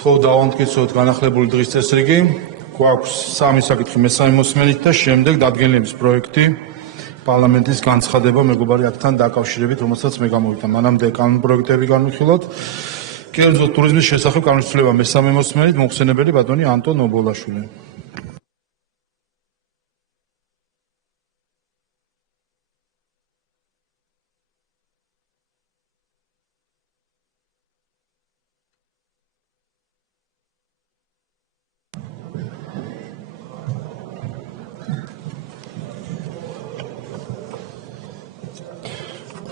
გთხოვ დავამტკიცოთ განახლებული დღის წესრიგი. გვაქვს 3 საკითხი მესამე მოსმენით და შემდეგ დადგენილების პროექტი პარლამენტის განცხადება მეგობარი აქტთან დაკავშირებით, რომელსაც მე გამოვიდა. მანამდე კანონ პროექტები განვიხილოთ. კერძოდ ტურიზმის შესახებ განხილვა მესამე მოსმენით მოხსენებელი ბატონი ანტონ ობოლაშვილი.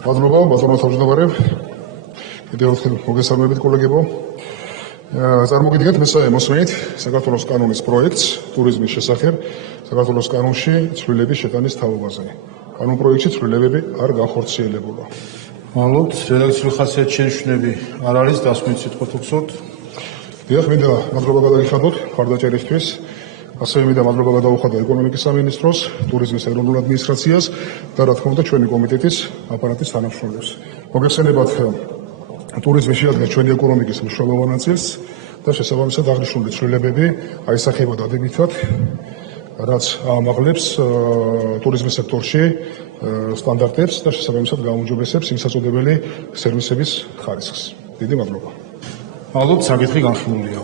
მადლობა, ბატონო თავმჯდომარე. კიდევ ერთხელ მოგესალმებით, კოლეგებო. წარმოგიდგენთ მესამე მოსმენით საქართველოს კანონის პროექტს ტურიზმის შესახებ საქართველოს კანონში ცვლილების შეტანის თაობაზე. კანონ პროექტში ცვლილებები არ განხორციელებულა. მადლობთ. რედაქციული ხასიათის შენიშვნები არ არის, დასმით სიტყვა თუ გსურთ. დიახ, მინდა მადლობა გადაგიხადოთ მხარდაჭერისთვის. ასევე მინდა მადლობა გადაუხადო ეკონომიკის სამინისტროს, ტურიზმის ეროვნულ ადმინისტრაციას და რა თქმა უნდა ჩვენი კომიტეტის აპარატის თანამშრომლებს. მოგეხსენებათ ტურიზმი შეადგენს ჩვენი ეკონომიკის მნიშვნელოვან ნაწილს და შესაბამისად აღნიშნული ცვლილებები აისახება დადებითად, რაც ამაღლებს ტურიზმის სექტორში სტანდარტებს და შესაბამისად გაუმჯობესებს იმ საწოდებელი სერვისების ხარისხს. დიდი მადლობა. მადლობთ, საკითხი განხილულია.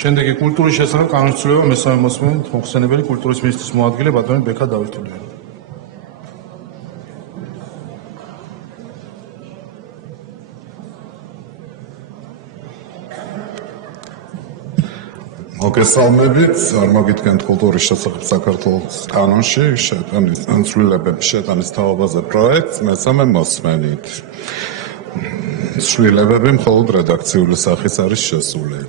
შემდეგი კულტურის შესახებ განხილვა მესამე მოსმენით მოხსენებელი კულტურის მინისტრის მოადგილე ბატონი ბექა დავითულია. მოგესალმებით, წარმოგიდგენთ კულტურის შესახებ საქართველოს კანონში ცვლილებების შეტანის თაობაზე პროექტს მესამე მოსმენით. ცვლილებები მხოლოდ რედაქციული სახით არის შესული.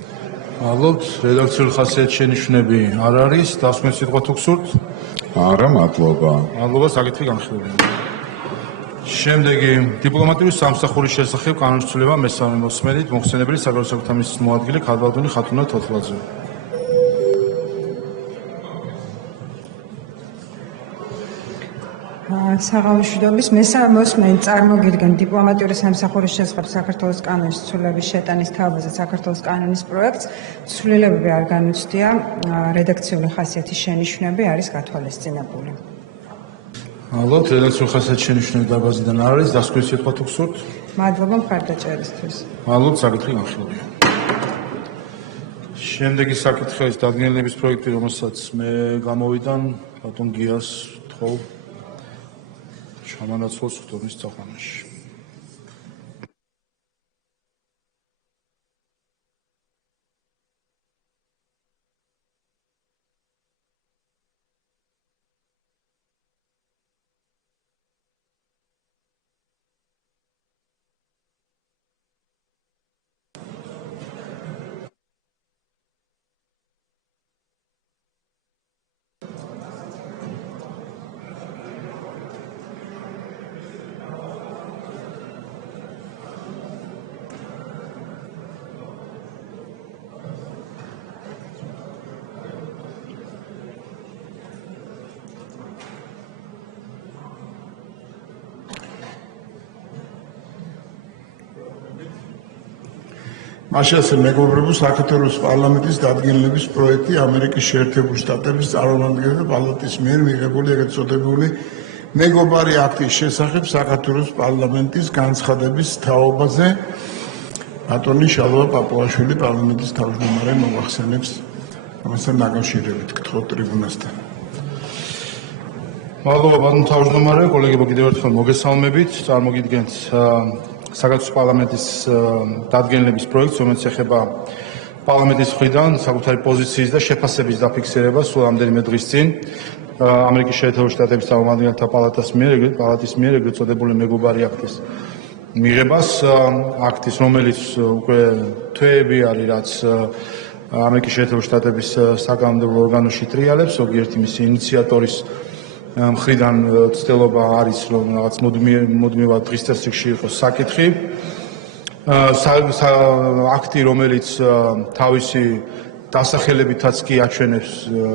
მადლობთ. რედაქციული ხასიათის შენიშვნები არ არის, დასმით სიტყვა თუ გსურთ. არა, მადლობა. მადლობა, საკითხი განხილულია. შემდეგი დიპლომატიური სამსახურის შესახებ კანონის ცვლილება მესამე მოსმენით მოხსენებელი საგარეო საქმეთა მინისტრის მოადგილე ქალბატონი ხათუნა თოთლაძე. საღამოშვიდობის მესამე მოსმენით წარმოგიდგენთ დიპლომატიური სამსახურის შესახებ საქართველოს კანონის ცვლილების შეტანის თაობაზე საქართველოს კანონის პროექტს. ცვლილებები არ განუცდია, რედაქციული ხასიათის შენიშვნები არის გათვალისწინებული. მადლობთ. რედაქციული ხასიათის შენიშვნები დარბაზიდან არ არის, დასკვნის სიტყვა თუ გსურთ. მადლობა მხარდაჭერისთვის. მადლობთ, საკითხი განხილულია. შემდეგი საკითხი არის დადგენილების პროექტი, რომელსაც მე გამოვიდან ბატონ გიას თხოვ ჩამანაცვლოს ხდომის წაყვანაში. მაშასე მეგობრებო, საქართველოს პარლამენტის დადგენილების პროექტი ამერიკის შეერთებული შტატების წარმომადგენელთა პალატის მიერ მიღებული ეგრეთ წოდებული მეგობარი აქტის შესახებ საქართველოს პარლამენტის განცხადების თაობაზე. ბატონი შალვა პაპუაშვილი პარლამენტის თავმჯდომარე მოახსენებს ამასთან დაკავშირებით. გთხოვთ ტრიბუნასთან. მადლობა ბატონ თავმჯდომარე, კოლეგებო, კიდევ ერთხელ მოგესალმებით. წარმოგიდგენთ საქართველოს პარლამენტის დადგენილების პროექტს, რომელიც ეხება პარლამენტის მხრიდან საკუთარი პოზიციის და შეფასების დაფიქსირებას სულ რამდენიმე დღის წინ ამერიკის შეერთებული შტატების წარმომადგენელთა პალატის მიერ ეგრეთ წოდებული მეგობარი აქტის მიღებას, აქტის, რომელიც უკვე თვეები არის, რაც ამერიკის შეერთებული შტატების საკანონმდებლო ორგანოში ტრიალებს, ზოგიერთი მისი ინიციატორის მხრიდან ცდილობა არის, რომ რაღაც მუდმივად დღის წესრიგში იყოს საკითხი. აქტი, რომელიც თავისი დასახელებითაც კი აჩვენებს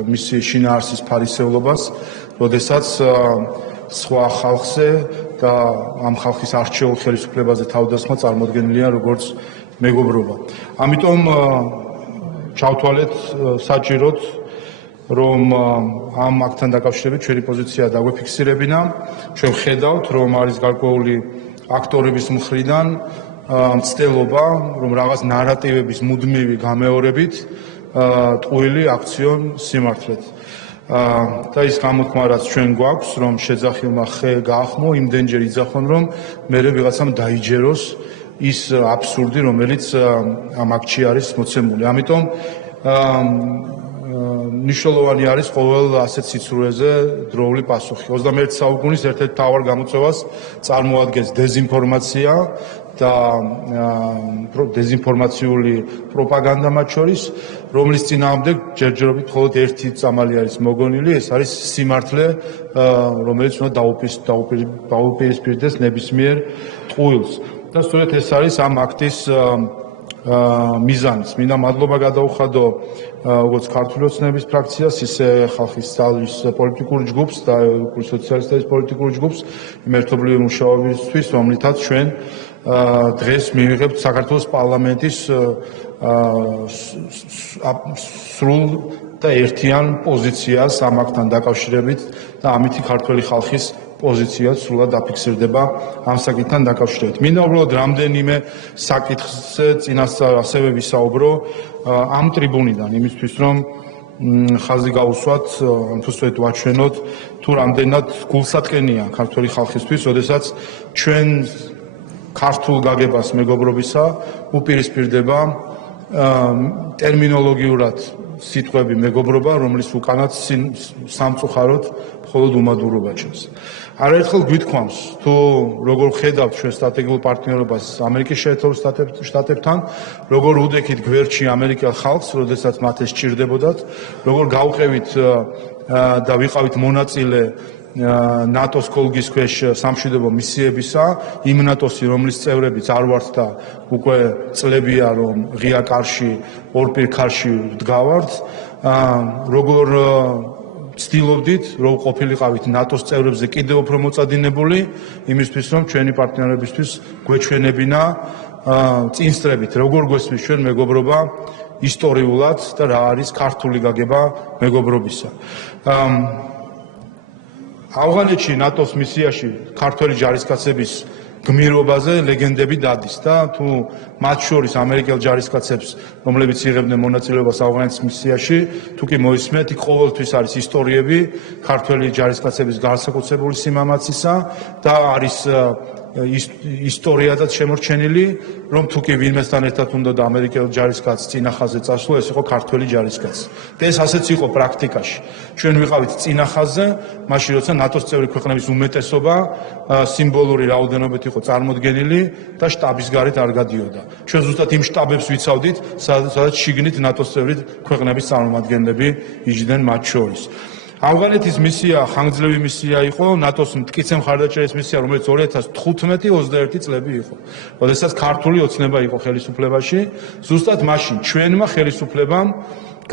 მისი შინაარსის ფარისევლობას, როდესაც სხვა ხალხზე და ამ ხალხის არჩეულ ხელისუფლებაზე თავდასხმა წარმოდგენილია როგორც მეგობრობა. ამიტომ ჩავთვალეთ საჭიროდ რომ ამ აქტთან დაკავშირებით ჩვენი პოზიცია დაგვეფიქსირებინა. ჩვენ ვხედავთ, რომ არის გარკვეული აქტორების მხრიდან მცდელობა, რომ რაღაც ნარატივების მუდმივი გამეორებით ტყუილი აქციონ სიმართლეთ. და ის გამოთქმა, რაც ჩვენ გვაქვს, რომ შეძახილმა ხე გაახმო, იმდენჯერ იძახონ, რომ მერე ვიღაცამ დაიჯეროს ის აბსურდი, რომელიც ამ აქტში არის მოცემული. ამიტომ ნიშნულოვანი არის ყოველ ასეთ სიცრუეზე დროული პასუხი. 21 საუკუნის ერთ-ერთ მთავარ გამოწვევას წარმოადგენს დეზინფორმაცია და დეზინფორმაციული პროპაგანდა მათ შორის, რომლის წინააღმდეგ ჯერჯერობით მხოლოდ ერთი წამალი არის მოგონილი, ეს არის სიმართლე, რომელიც უნდა დაუპირისპირდეს ნებისმიერ ტყუილს. და სწორედ ეს არის ამ აქტის მიზანიც. მინდა მადლობა გადაუხადო როგორც ქართული ოცნების ფრაქციას, ისე ხალხის ძალის პოლიტიკურ ჯგუფს და სოციალისტების პოლიტიკურ ჯგუფს იმ ერთობლივი მუშაობისთვის, რომლითაც ჩვენ დღეს მივიღებთ საქართველოს პარლამენტის სრულ და ერთიან პოზიციას ამ აქტთან დაკავშირებით და ამითი ქართველი ხალხის პოზიცია სრულად დაფიქსირდება ამ საკითხთან დაკავშირებით. მინდა უბრალოდ რამდენიმე საკითხზე წინასწარ ასევე ვისაუბრო ამ ტრიბუნიდან, იმისთვის რომ ხაზი გაუსვათ, თუ სწორედ ვაჩვენოთ, თუ რამდენად გულსატკენია ქართველი ხალხისთვის, როდესაც ჩვენ ქართულ გაგებას მეგობრობისა უპირისპირდება ტერმინოლოგიურად სიტყვები მეგობრობა, რომლის უკანაც სამწუხაროდ მხოლოდ უმადურობა ჩანს. არაერთხელ გვითქვამს, თუ როგორ ხედავთ ჩვენ სტრატეგიულ პარტნიორობას ამერიკის შეერთებულ შტატებთან, როგორ უდექით გვერდში ამერიკელ ხალხს, როდესაც მათ ეს სჭირდებოდათ, როგორ გავყევით და ვიყავით მონაწილე ნატოს კოლგის ქვეშ სამშვიდობო მისიებისა, იმ ნატოსი, რომლის წევრებიც არ ვართ და უკვე წლებია, რომ ღია კარში, ორპირ კარში ვდგავართ, როგორ ცდილობდით, რომ ყოფილიყავით ნატოს წევრებზე კიდევ უფრო მოწადინებული, იმისთვის, რომ ჩვენი პარტნიორებისთვის გვეჩვენებინა წინსწრებით, როგორ გვესმის ჩვენ მეგობრობა ისტორიულად და რა არის ქართული გაგება მეგობრობისა. ავღანეთში ნატოს მისიაში ქართველი ჯარისკაცების გმირობაზე ლეგენდები დადის და თუ მათ შორის ამერიკელ ჯარისკაცებს, რომლებიც იღებდნენ მონაწილეობას ავღანეთის მისიაში, თუ კი მოისმენთ, იქ ყოველთვის არის ისტორიები ქართველი ჯარისკაცების განსაკუთრებული სიმამაცისა და არის ისტორიადაც შემორჩენილი, რომ თუ კი ვინმესთან ერთად უნდა და ამერიკელ ჯარისკაცს წინახაზე წასვლა, ეს იყო ქართველი ჯარისკაცი. და ეს ასეც იყო პრაქტიკაში. ჩვენ ვიყავით წინახაზე, მაშინ როცა ნატოს წევრი ქვეყნების უმეტესობა სიმბოლური რაოდენობით იყო წარმოდგენილი და შტაბის გარეთ არ გადიოდა. ჩვენ ზუსტად იმ შტაბებს ვიცავდით, სადაც შიგნით ნატოს წევრი ქვეყნების წარმომადგენლები იჯდნენ მათ შორის. ავღანეთის მისია ხანგრძლივი მისია იყო, ნატოს მტკიცე მხარდაჭერის მისია, რომელიც 2015-21 წლები იყო. როდესაც ქართული ოცნება იყო ხელისუფლებაში, ზუსტად მაშინ ჩვენმა ხელისუფლებამ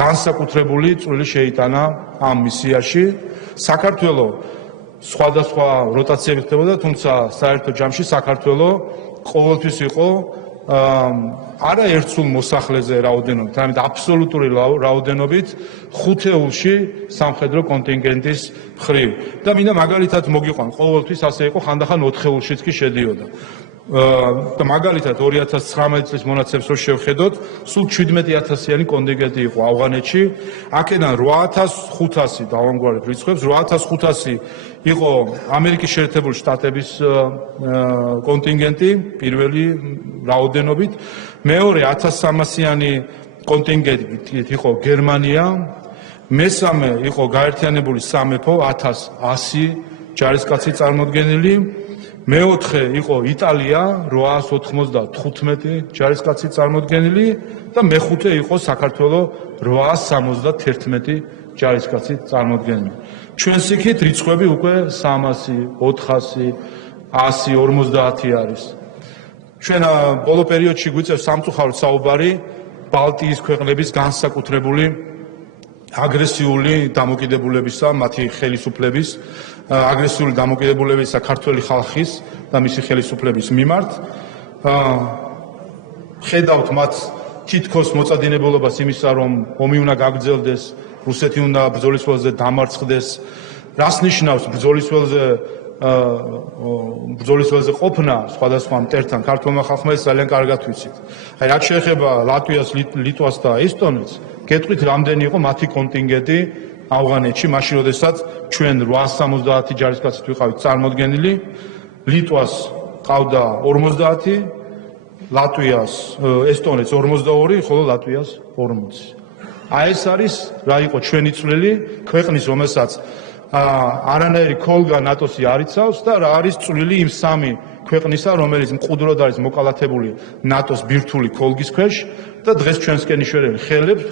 განსაკუთრებული წვლილი შეიტანა ამ მისიაში. საქართველო სხვადასხვა როტაციები ხდებოდა, თუმცა საერთო ჯამში საქართველო ყოველთვის იყო არა ერთსულ მოსახლეზე რაოდენობით, არამედ აბსოლუტური რაოდენობით ხუთეულში სამხედრო კონტინგენტის მხრივ. და მინდა მაგალითად მოგიყვან, ყოველთვის ასე იყო, ხანდახან 4-ეულშიც კი შედიოდა. და მაგალითად 2019 წლის მონაცემს რო შევხედოთ, სულ 17,000-იანი კონტინგენტი იყო ავღანეთში, აქედან 8,500 დავამგვარებ რიცხვებს, 8,500 იყო ამერიკის შეერთებული შტატების კონტინგენტი პირველი რაოდენობით, მეორე 1300-იანი კონტინგენტი იყო გერმანია, მესამე იყო გაერთიანებული სამეფო 1100 ჯარისკაცი წარმოდგენილი, მეოთხე იყო იტალია 895 ჯარისკაცი წარმოდგენილი და მეხუთე იყო საქართველო 871 ჯარისკაცი წარმოდგენილი. ჩვენს იქით რიცხვები უკვე 300, 400, 100, 50 არის. ჩვენ ბოლო პერიოდში გვიწევს სამწუხაროდ საუბარი ბალტიის ქვეყნების განსაკუთრებული აგრესიული დამოკიდებულებისა, მათი ხელისუფლების აგრესიული დამოკიდებულებისა ქართველი ხალხის და მისი ხელისუფლების მიმართ. ხედავთ მათ თითქოს მოწადინებულობას იმისა, რომ ომი უნდა გაგრძელდეს, რუსეთი უნდა ბრძოლის ველზე დამარცხდეს, რას ნიშნავს ბრძოლის ველზე ყოფნა სხვადასხვა მტერთან ქართულმა ხალხმა ეს ძალიან კარგად ვიცით. აი რაც შეეხება ლატვიას, ლიტვას და ესტონეთს, გეტყვით რამდენი იყო მათი კონტინგენტი ავღანეთში, მაშინ როდესაც ჩვენ 870 ჯარისკაცით ვიყავით წარმოდგენილი, ლიტვას ყავდა 50, ლატვიას, ესტონეთს 42, ხოლო ლატვიას 40. აი ეს არის რა იყო ჩვენი წვლილი ქვეყნის, რომელსაც არანაირი ქოლგა ნატოსი არ იცავს და რა არის წვლილი იმ სამი ქვეყნისა, რომელიც მყუდროდ არის მოკალათებული ნატოს ბირთვული ქოლგის ქვეშ და დღეს ჩვენსკენ იშვერელი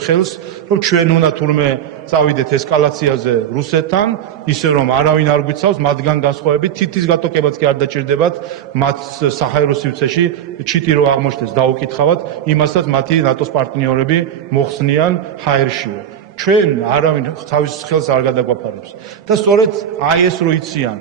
ხელს, რომ ჩვენ უნდა თურმე წავიდეთ ესკალაციაზე რუსეთთან, ისე რომ არავინ არ გვიცავს, მათგან განსხვავებით თითის გატოკებაც კი არ დაჭირდებათ მათ საჰაერო სივრცეში ჩიტი რო აღმოჩნდეს დაუკითხავთ იმასაც მათი ნატოს პარტნიორები მოხსნიან ჰაერშივე. ჩვენ არავინ თავის ხელს არ გადაგვაფარებს და სწორედ აი ეს რო იციან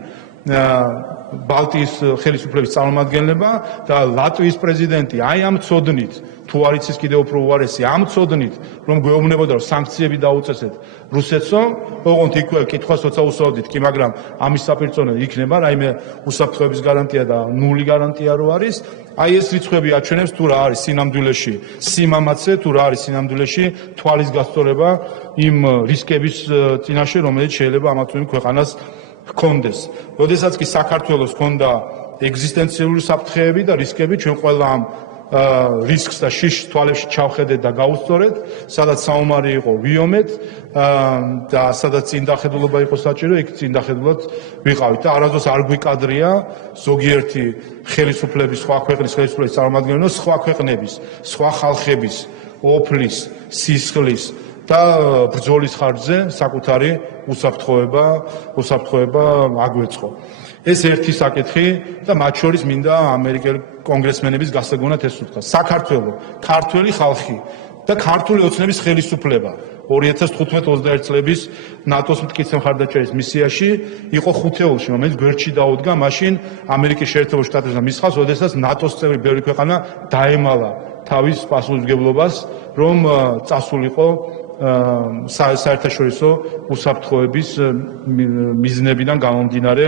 ბალტიის ხელისუფლების წარმომადგენლება და ლატვიის პრეზიდენტი აი ამ ცოდნით თუ არ იცის კიდევ უფრო უარესი ამ ცოდნით რომ გვეუბნებოდა რომ სანქციები დაუწესეთ რუსეთსო, ოღონდ იქვე კითხვას როცა უსაუბრდით კი, მაგრამ ამის საპირწონე იქნება რაიმე უსაფრთხოების გარანტია და ნული გარანტია რო არის, აი ეს რიცხვები აჩვენებს თუ რა არის სინამდვილეში სიმამაცე, თუ რა არის სინამდვილეში თვალის გასწორება იმ რისკების წინაშე, რომელიც შეიძლება ამა თუ იმ ქვეყანას ჰქონდეს. როდესაც კი საქართველოს ჰქონდა ეგზისტენციური საფრთხეები და რისკები, ჩვენ ყველა ამ რისკს და შიშს თვალებში ჩავხედეთ და გავუსწორეთ, სადაც საომარი იყო ვიომეთ და სადაც წინდახედულობა იყო საჭირო, იქ წინდახედულად ვიყავით და არასდროს არ გვიკადრია ზოგიერთი ხელისუფლების, სხვა ქვეყნის ხელისუფლების წარმომადგენლები, სხვა ქვეყნების, სხვა ხალხების ოფლის, სისხლის და ბრძოლის ხარჯზე საკუთარი უსაფრთხოება აგვეწყო. ეს ერთი საკითხი და მათ შორის მინდა ამერიკელი კონგრესმენების გასაგონად ეს უთქვა. საქართველო, ქართველი ხალხი და ქართული ოცნების ხელისუფლება 2015-21 წლების ნატოს მტკიცე მხარდაჭერის მისიაში იყო ხუთეულში, რომელიც გვერდში დაუდგა მაშინ ამერიკის შეერთებულ შტატებსა და მის ხალხს, როდესაც ნატოს წევრი ბევრი ქვეყანა დაემალა თავის პასუხისმგებლობას, რომ წასულიყო საერთაშორისო უსაფრთხოების მიზნებიდან გამომდინარე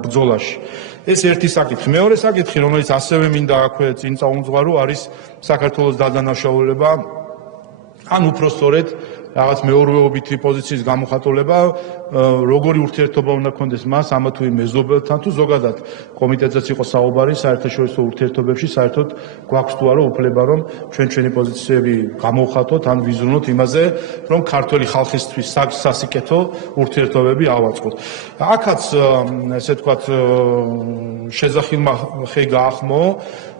ბრძოლაში. ეს ერთი საკითხი. მეორე საკითხი, რომელიც ასევე მინდა აქვე წინ წაუმძღვარო, არის საქართველოს დადანაშაულება, ან უფრო სწორედ რაღაც მეურვეობითი პოზიციის გამოხატულება, როგორი ურთიერთობა უნდა ქონდეს მას ამა თუ იმ მეზობელთან, თუ ზოგადად კომიტეტზეც იყო საუბარი საერთაშორისო ურთიერთობებში, საერთოდ გვაქვს თუ არა უფლება, რომ ჩვენი პოზიციები გამოვხატოთ, ან ვიზრუნოთ იმაზე, რომ ქართველი ხალხისთვის სასიკეთო ურთიერთობები ავაწყოთ. აქაც ესე ვთქვათ შეძახილმა ხე გაახმო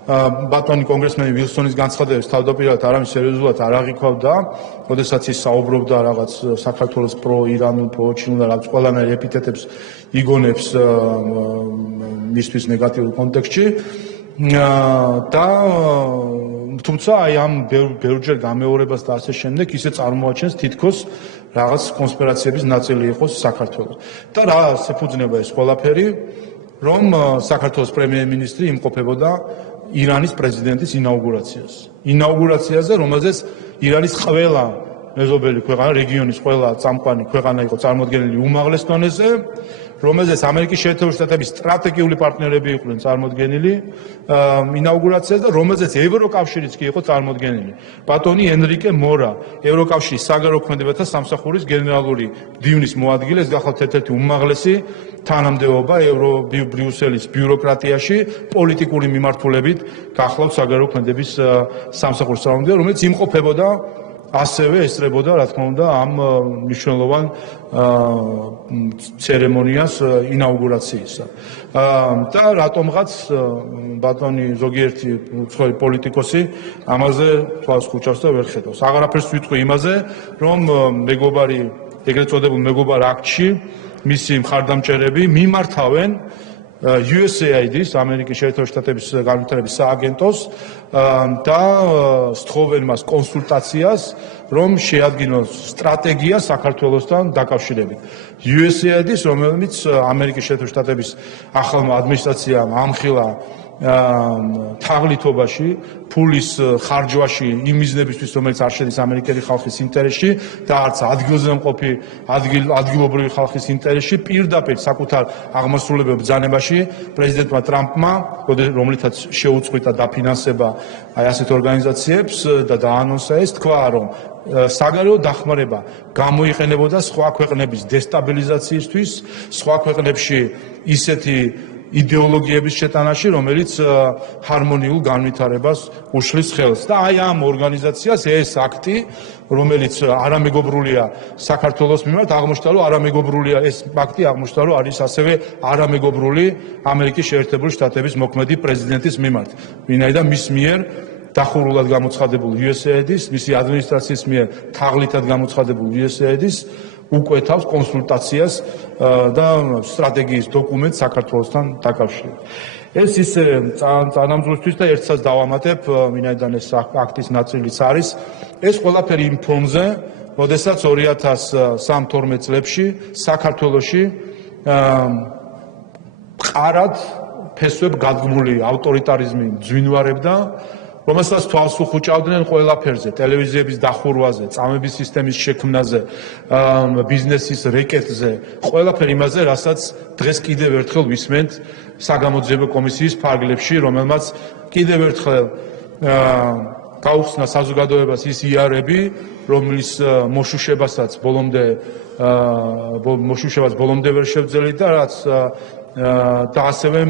ბატონი კონგრესმენი ვილსონის განცხადებებს თავდაპირველად არავინ სერიოზულად არ აღიქვავდა, როდესაც ის საუბრობდა რაღაც საქართველოს პრო-ირანულ, პრო-ჩინურ და რაღაც ყველანაირ ეპითეტებს იგონებს მისთვის ნეგატიურ კონტექსტში და თუმცა აი ამ ბევრჯერ გამეორებას და ასე შემდეგ ისე წარმოაჩენს თითქოს რაღაც კონსპირაციების ნაწილი იყოს საქართველოს. და რა შეფუძნება ეს ყველაფერი, რომ საქართველოს პრემიერ-მინისტრი იმყოფებოდა ირანის პრეზიდენტის ინაუგურაციაზე, რომელზეც ირანის ყველა მეზობელი ქვეყანა, რეგიონის ყველა წამყვანი ქვეყანა იყო წარმოდგენილი უმაღლეს დონეზე, რომელზეც ამერიკის შეერთებული შტატების სტრატეგიული პარტნიორები იყვნენ წარმოდგენილი ინაუგურაციაზე და რომელზეც ევროკავშირიც კი იყო წარმოდგენილი. ბატონი ენრიკე მორა, ევროკავშირის საგარეო ქმედებათა სამსახურის გენერალური მდივნის მოადგილე, ეს გახლავთ ერთ-ერთი უმაღლესი თანამდებობა ბრიუსელის ბიუროკრატიაში პოლიტიკური მიმართულებით გახლავთ საგარეო ქმედების სამსახურის წარმომადგენელი, რომელიც იმყოფებოდა ასევე ესწრებოდა, რა თქმა უნდა, ამ მნიშვნელოვან ცერემონიას ინაუგურაციისა. და რატომღაც ბატონი ზოგიერთი უცხოელი პოლიტიკოსი ამაზე თვალს ხუჭავს და ვერ ხედავს. აღარაფერს ვიტყვი იმაზე, რომ მეგობარი, ეგრეთ წოდებულ მეგობარ აქტში მისი მხარდამჭერები მიმართავენ USAID-ის, ამერიკის შეერთებული შტატების განვითარების სააგენტოს და სთხოვენ მას კონსულტაციას, რომ შეადგინოს სტრატეგია საქართველოსთან დაკავშირებით. USAID-ის, რომელიც ამერიკის შეერთებული შტატების ახალმა ადმინისტრაციამ ამხილა თაღლითობაში, ფულის ხარჯვაში იმ მიზნებისთვის, რომელიც არ შედის ამერიკელი ხალხის ინტერესში და არც ადგილზე მყოფი ადგილობრივი ხალხის ინტერესში, პირდაპირ საკუთარ აღმასრულებელ ბრძანებაში პრეზიდენტმა ტრამპმა, რომლითაც შეუწყვიტა დაფინანსება აი ასეთ ორგანიზაციებს და დაანონსა ეს, თქვა, რომ საგარეო დახმარება გამოიყენებოდა სხვა ქვეყნების დესტაბილიზაციისთვის, სხვა ქვეყნებში ისეთი იდეოლოგიების შეტანაში, რომელიც ჰარმონიულ განვითარებას უშლის ხელს. და აი ამ ორგანიზაციას ეს აქტი, რომელიც არამეგობრულია საქართველოს მიმართ, აღმოჩნდა, რომ არამეგობრულია ეს აქტი, აღმოჩნდა, რომ არის ასევე არამეგობრული ამერიკის შეერთებული შტატების მოქმედი პრეზიდენტის მიმართ, ვინაიდან მის მიერ დახურულად გამოცხადებულ USAID-ის, მისი ადმინისტრაციის მიერ თაღლითად გამოცხადებულ USAID-ის უკვეთავს კონსულტაციას და სტრატეგიის დოკუმენტს საქართველოსთან დაკავშირებით. ეს ისე წანამძღვრისთვის და ერთსაც დავამატებ, ვინაიდან ეს აქტის ნაწილიც არის, ეს ყველაფერი იმ ფონზე, როდესაც 2013-12 წლებში საქართველოში მყარად ფესვებ გადგმული ავტორიტარიზმი ძვინვარებდა, რომელსაც თვალს უხუჭავდნენ ყველაფერზე, ტელევიზიების დახურვაზე, წამების სისტემის შექმნაზე, ბიზნესის რეკეტზე, ყველაფერ იმაზე, რასაც დღეს კიდევ ერთხელ ვისმენთ საგამოძიებო კომისიის ფარგლებში, რომელმაც კიდევ ერთხელ გაუხსნა საზოგადოებას ის იარები, რომლის მოშუშებასაც ბოლომდე ვერ შევძელით და რაც და ასევე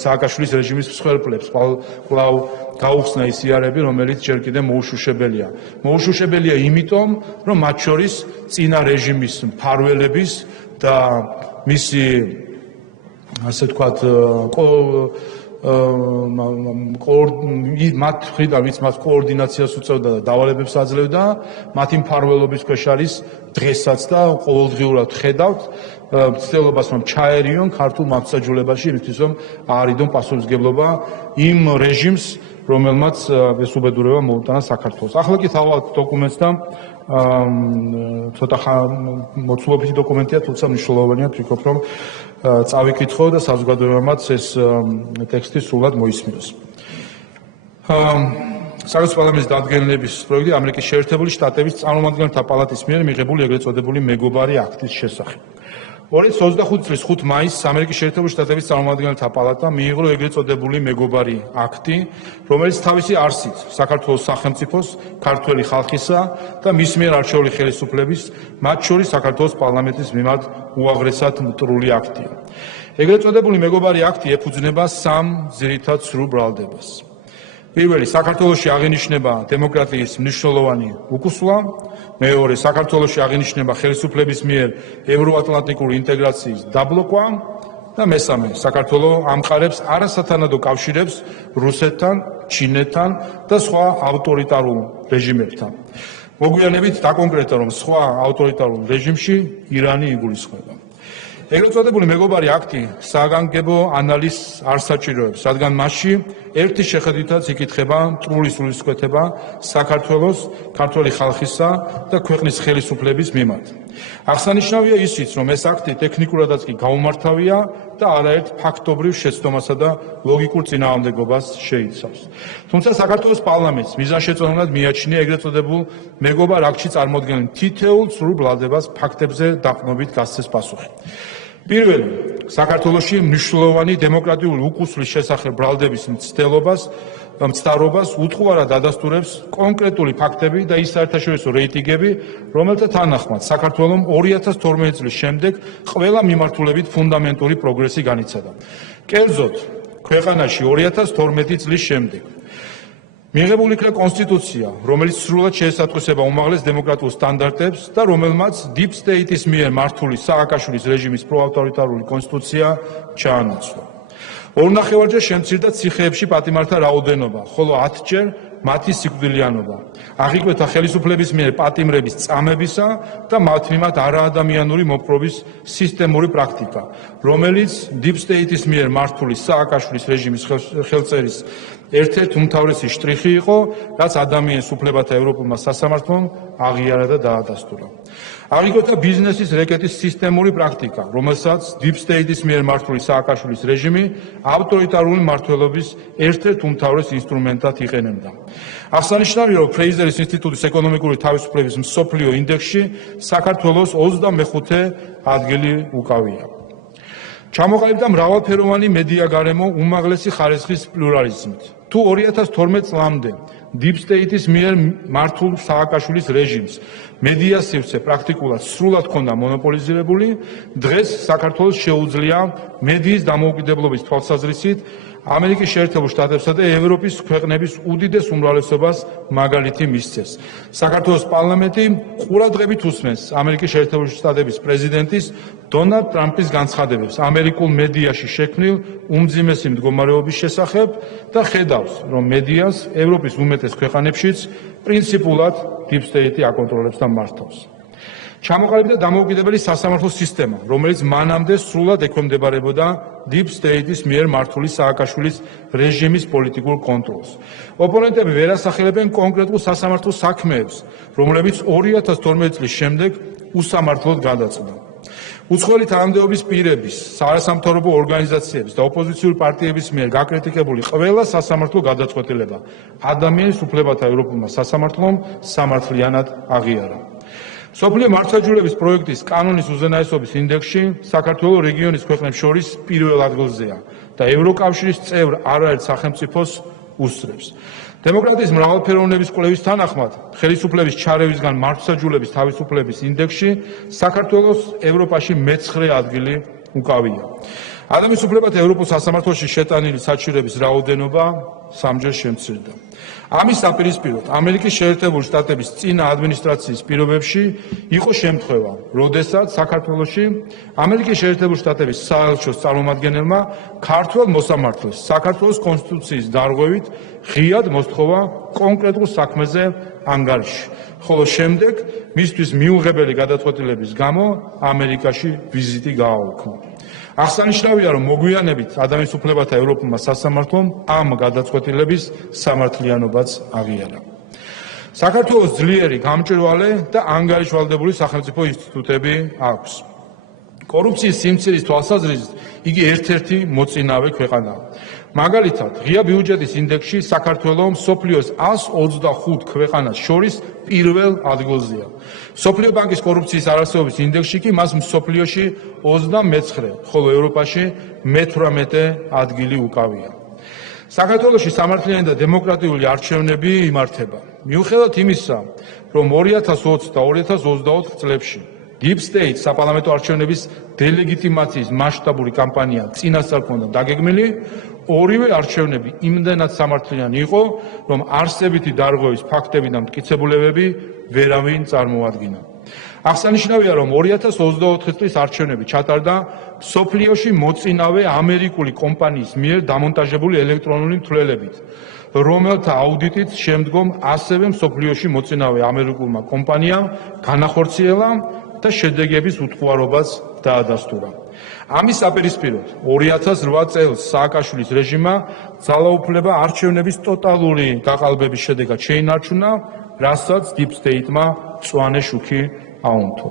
სააკაშვილის რეჟიმის მსხვერპლებს კვლავ გაუხსნა ის იარები, რომელიც ჯერ კიდევ მოუშუშებელია. მოუშუშებელია იმიტომ, რომ მათ შორის წინა რეჟიმის მფარველების და მისი ასე ვთქვათ მათ მხრიდან, ვინც მათ კოორდინაციას უწევდა და დავალებებს აძლევდა, მათი მფარველობის ქვეშ არის დღესაც და ყოველდღიურად ხედავთ ცდილობას, რომ ჩაერიონ ქართულ მართლმსაჯულებაში, იმისთვის, რომ აარიდონ პასუხისმგებლობა იმ რეჟიმს, რომელმაც ეს უბედურება მოუტანა საქართველოს. ახლა კი თავად დოკუმენტს და ცოტა მოცულობითი დოკუმენტია, თუმცა მნიშვნელოვანია, ვფიქრობ, რომ წავიკითხო და საზოგადოებამაც ეს ტექსტი სრულად მოისმინოს. საქართველოს პარლამენტის დადგენილების პროექტი ამერიკის შეერთებული შტატების წარმომადგენელთა პალატის მიერ მიღებული ეგრეთ წოდებული მეგობარი აქტის შესახებ. 2025 წლის 5 მაისს ამერიკის შეერთებული შტატების წარმომადგენელთა პალატამ მიიღო ეგრეთ წოდებული მეგობარი აქტი, რომელიც თავისი არსით საქართველოს სახელმწიფოს, ქართველი ხალხისა და მის მიერ არჩეული ხელისუფლების, მათ შორის საქართველოს პარლამენტის მიმართ უაღრესად მტრული აქტია. ეგრეთ წოდებული მეგობარი აქტი ეფუძნება სამ ძირითად სრულ ბრალდებას. პირველი, საქართველოში აღინიშნება დემოკრატიის მნიშვნელოვანი უკუსვლა. მეორე, საქართველოში აღინიშნება ხელისუფლების მიერ ევროატლანტიკური ინტეგრაციის დაბლოკვა და მესამე, საქართველო ამყარებს არასათანადო კავშირებს რუსეთთან, ჩინეთთან და სხვა ავტორიტარულ რეჟიმებთან. მოგვიანებით დაკონკრეტა, რომ სხვა ავტორიტარულ რეჟიმში ირანი იგულისხმება. ეგრეთ წოდებული მეგობარი აქტი საგანგებო ანალიზს არ საჭიროებს, რადგან მასში ერთი შეხედვითაც იკითხება მტრული სულისკვეთება საქართველოს, ქართველი ხალხისა და ქვეყნის ხელისუფლების მიმართ. აღსანიშნავია ისიც, რომ ეს აქტი ტექნიკურადაც კი გაუმართავია და არაერთ ფაქტობრივ შეცდომასა და ლოგიკურ წინააღმდეგობას შეიცავს. თუმცა საქართველოს პარლამენტს მიზანშეწონილად მიაჩნია ეგრეთ წოდებულ მეგობარ აქტში წარმოდგენილ თითოეულ სრულ ბრალდებას ფაქტებზე დაყრდნობით გასცეს პასუხი. პირველი, საქართველოში მნიშვნელოვანი დემოკრატიული უკუსვლის შესახებ ბრალდების მცდარობას უთხოვარად ადასტურებს კონკრეტული ფაქტები და ის საერთაშორისო რეიტინგები, რომელთა თანახმად საქართველომ 2012 წლის შემდეგ ყველა მიმართულებით ფუნდამენტური პროგრესი განიცადა. კერძოდ, ქვეყანაში 2012 წლის შემდეგ მიღებული იქნა კონსტიტუცია, რომელიც სრულად შეესატყვისება უმაღლეს დემოკრატიულ სტანდარტებს და რომელმაც Deep State-ის მიერ მართული სააკაშვილის რეჟიმის პროავტორიტარული კონსტიტუცია ჩაანაცვლა. ორნახევარჯერ შემცირდა ციხეებში პატიმართა რაოდენობა, ხოლო 10-ჯერ მათი სიკვდილიანობა. აღიკვეთა ხელისუფლების მიერ პატიმრების წამებისა და მათ მიმართ არაადამიანური მოპყრობის სისტემური პრაქტიკა, რომელიც Deep State-ის მიერ მართული სააკაშვილის რეჟიმის ხელწერის ერთ-ერთი უმთავრესი შტრიხი იყო, რაც ადამიანის უფლებათა ევროპულმა სასამართლომ აღიარა და დაადასტურა. აღიქვეთა ბიზნესის რეკეტის სისტემური პრაქტიკა, რომელსაც Deep State-ის მიერ მართული სააკაშვილის რეჟიმი ავტორიტარული მმართველობის ერთ-ერთ უმთავრეს ინსტრუმენტად იყენებდა. აღსანიშნავია, რომ ფრეიზერის ინსტიტუტის ეკონომიკური თავისუფლების მსოფლიო ინდექსში საქართველოს 25-ე ადგილი უკავია. ჩამოყალიბდა მრავალფეროვანი მედია გარემო უმაღლესი ხარისხის პლურალიზმით. თუ 2012 წლამდე Deep State-ის მიერ მართულ სააკაშვილის რეჟიმს მედია სივრცე პრაქტიკულად სრულად ჰქონდა მონოპოლიზირებული, დღეს საქართველოს შეუძლია მედიის დამოუკიდებლობის თვალსაზრისით ამერიკის შეერთებულ შტატებსა და ევროპის ქვეყნების უდიდეს უმრავლესობას მაგალითი მისცეს. საქართველოს პარლამენტი ყურადღებით უსმენს ამერიკის შეერთებულ შტატების პრეზიდენტის დონალდ ტრამპის განცხადებებს ამერიკულ მედიაში შექმნილ უმძიმესი მდგომარეობის შესახებ და ხედავს, რომ მედიას ევროპის უმეტეს ქვეყანებშიც პრინციპულად Deep State აკონტროლებს და მართავს. ჩამოყალიბდა დამოუკიდებელი სასამართლო სისტემა, რომელიც მანამდე სრულად ექვემდებარებოდა Deep State-ის მიერ მართული სააკაშვილის რეჟიმის პოლიტიკურ კონტროლს. ოპონენტები ვერ ასახელებენ კონკრეტულ სასამართლო საქმეებს, რომლებიც 2012 წლის შემდეგ უსამართლოდ გადაწყდა. უცხოელი თანამდებობის პირების, არასამთავრობო ორგანიზაციების და ოპოზიციური პარტიების მიერ გაკრიტიკებული ყველა სასამართლო გადაწყვეტილება ადამიანის უფლებათა ევროპულმა სასამართლომ სამართლიანად აღიარა. სოფლიო მართლმსაჯულების პროექტის კანონის უზენაესობის ინდექსში საქართველოს რეგიონის ქვეყნებს შორის პირველ ადგილზეა და ევროკავშირის წევრ არაერთ სახელმწიფოს უსწრებს. დემოკრატიის მრავალფეროვნების კვლევის თანახმად, ხელისუფლების ჩარევისგან მართლმსაჯულების თავისუფლების ინდექსში საქართველოს ევროპაში მე-9 ადგილი უკავია. ადამიანის უფლებათა ევროპულ სასამართლოში შეტანილი საჩივრების რაოდენობა 3-ჯერ შემცირდა. ამის საპირისპიროდ ამერიკის შეერთებული შტატების წინა ადმინისტრაციის პირობებში იყო შემთხვევა, როდესაც საქართველოში ამერიკის შეერთებული შტატების საელჩოს წარმომადგენელმა ქართველ მოსამართლეს საქართველოს კონსტიტუციის დარღვევით ღიად მოსთხოვა კონკრეტულ საქმეზე ანგარიში, ხოლო შემდეგ მისთვის მიუღებელი გადაწყვეტილების გამო ამერიკაში ვიზიტი გააუქმა. აღსანიშნავია, რომ მოგვიანებით ადამიანის უფლებათა ევროპულმა სასამართლომ ამ გადაწყვეტილების სამართლიანობაც აღიარა. საქართველოს ძლიერი, გამჭვირვალე და ანგარიშვალდებული სახელმწიფო ინსტიტუტები აქვს. კორუფციის სიმცირის თვალსაზრისით იგი ერთ-ერთი მოწინავე ქვეყანაა. მაგალითად, ღია ბიუჯეტის ინდექსში საქართველოს მსოფლიოს 125 ქვეყანას შორის პირველ ადგილზეა. მსოფლიო ბანკის კორუფციის არარსებობის ინდექსში კი მას მსოფლიოში 29, ხოლო ევროპაში მე-18 ადგილი უკავია. საქართველოში სამართლიანი და დემოკრატიული არჩევნები იმართება. მიუხედავად იმისა, რომ 2020 და 2024 წლებში Deep State საპარლამენტო არჩევნების დელეგიტიმაციის მასშტაბური კამპანია წინასწარ ჰქონდა დაგეგმილი, ორივე არჩევნები იმდენად სამართლიანი იყო, რომ არსებითი დარღვევის ფაქტები და მტკიცებულებები ვერავინ წარმოადგინა. აღსანიშნავია, რომ 2024 წლის არჩევნები ჩატარდა მსოფლიოში მოწინავე ამერიკული კომპანიის მიერ დამონტაჟებული ელექტრონული მთვლელებით, რომელთა აუდიტით შემდგომ ასევე მსოფლიოში მოწინავე ამერიკულმა კომპანიამ განახორციელა და შედეგების უთხოვარობაც დაადასტურა. ამის საპირისპიროდ 2008 წელს სააკაშვილის რეჟიმმა ძალაუფლება არჩევნების ტოტალური გაყალბების შედეგად შეინარჩუნა, რასაც Deep State-მა მწვანე შუქი აუნთო.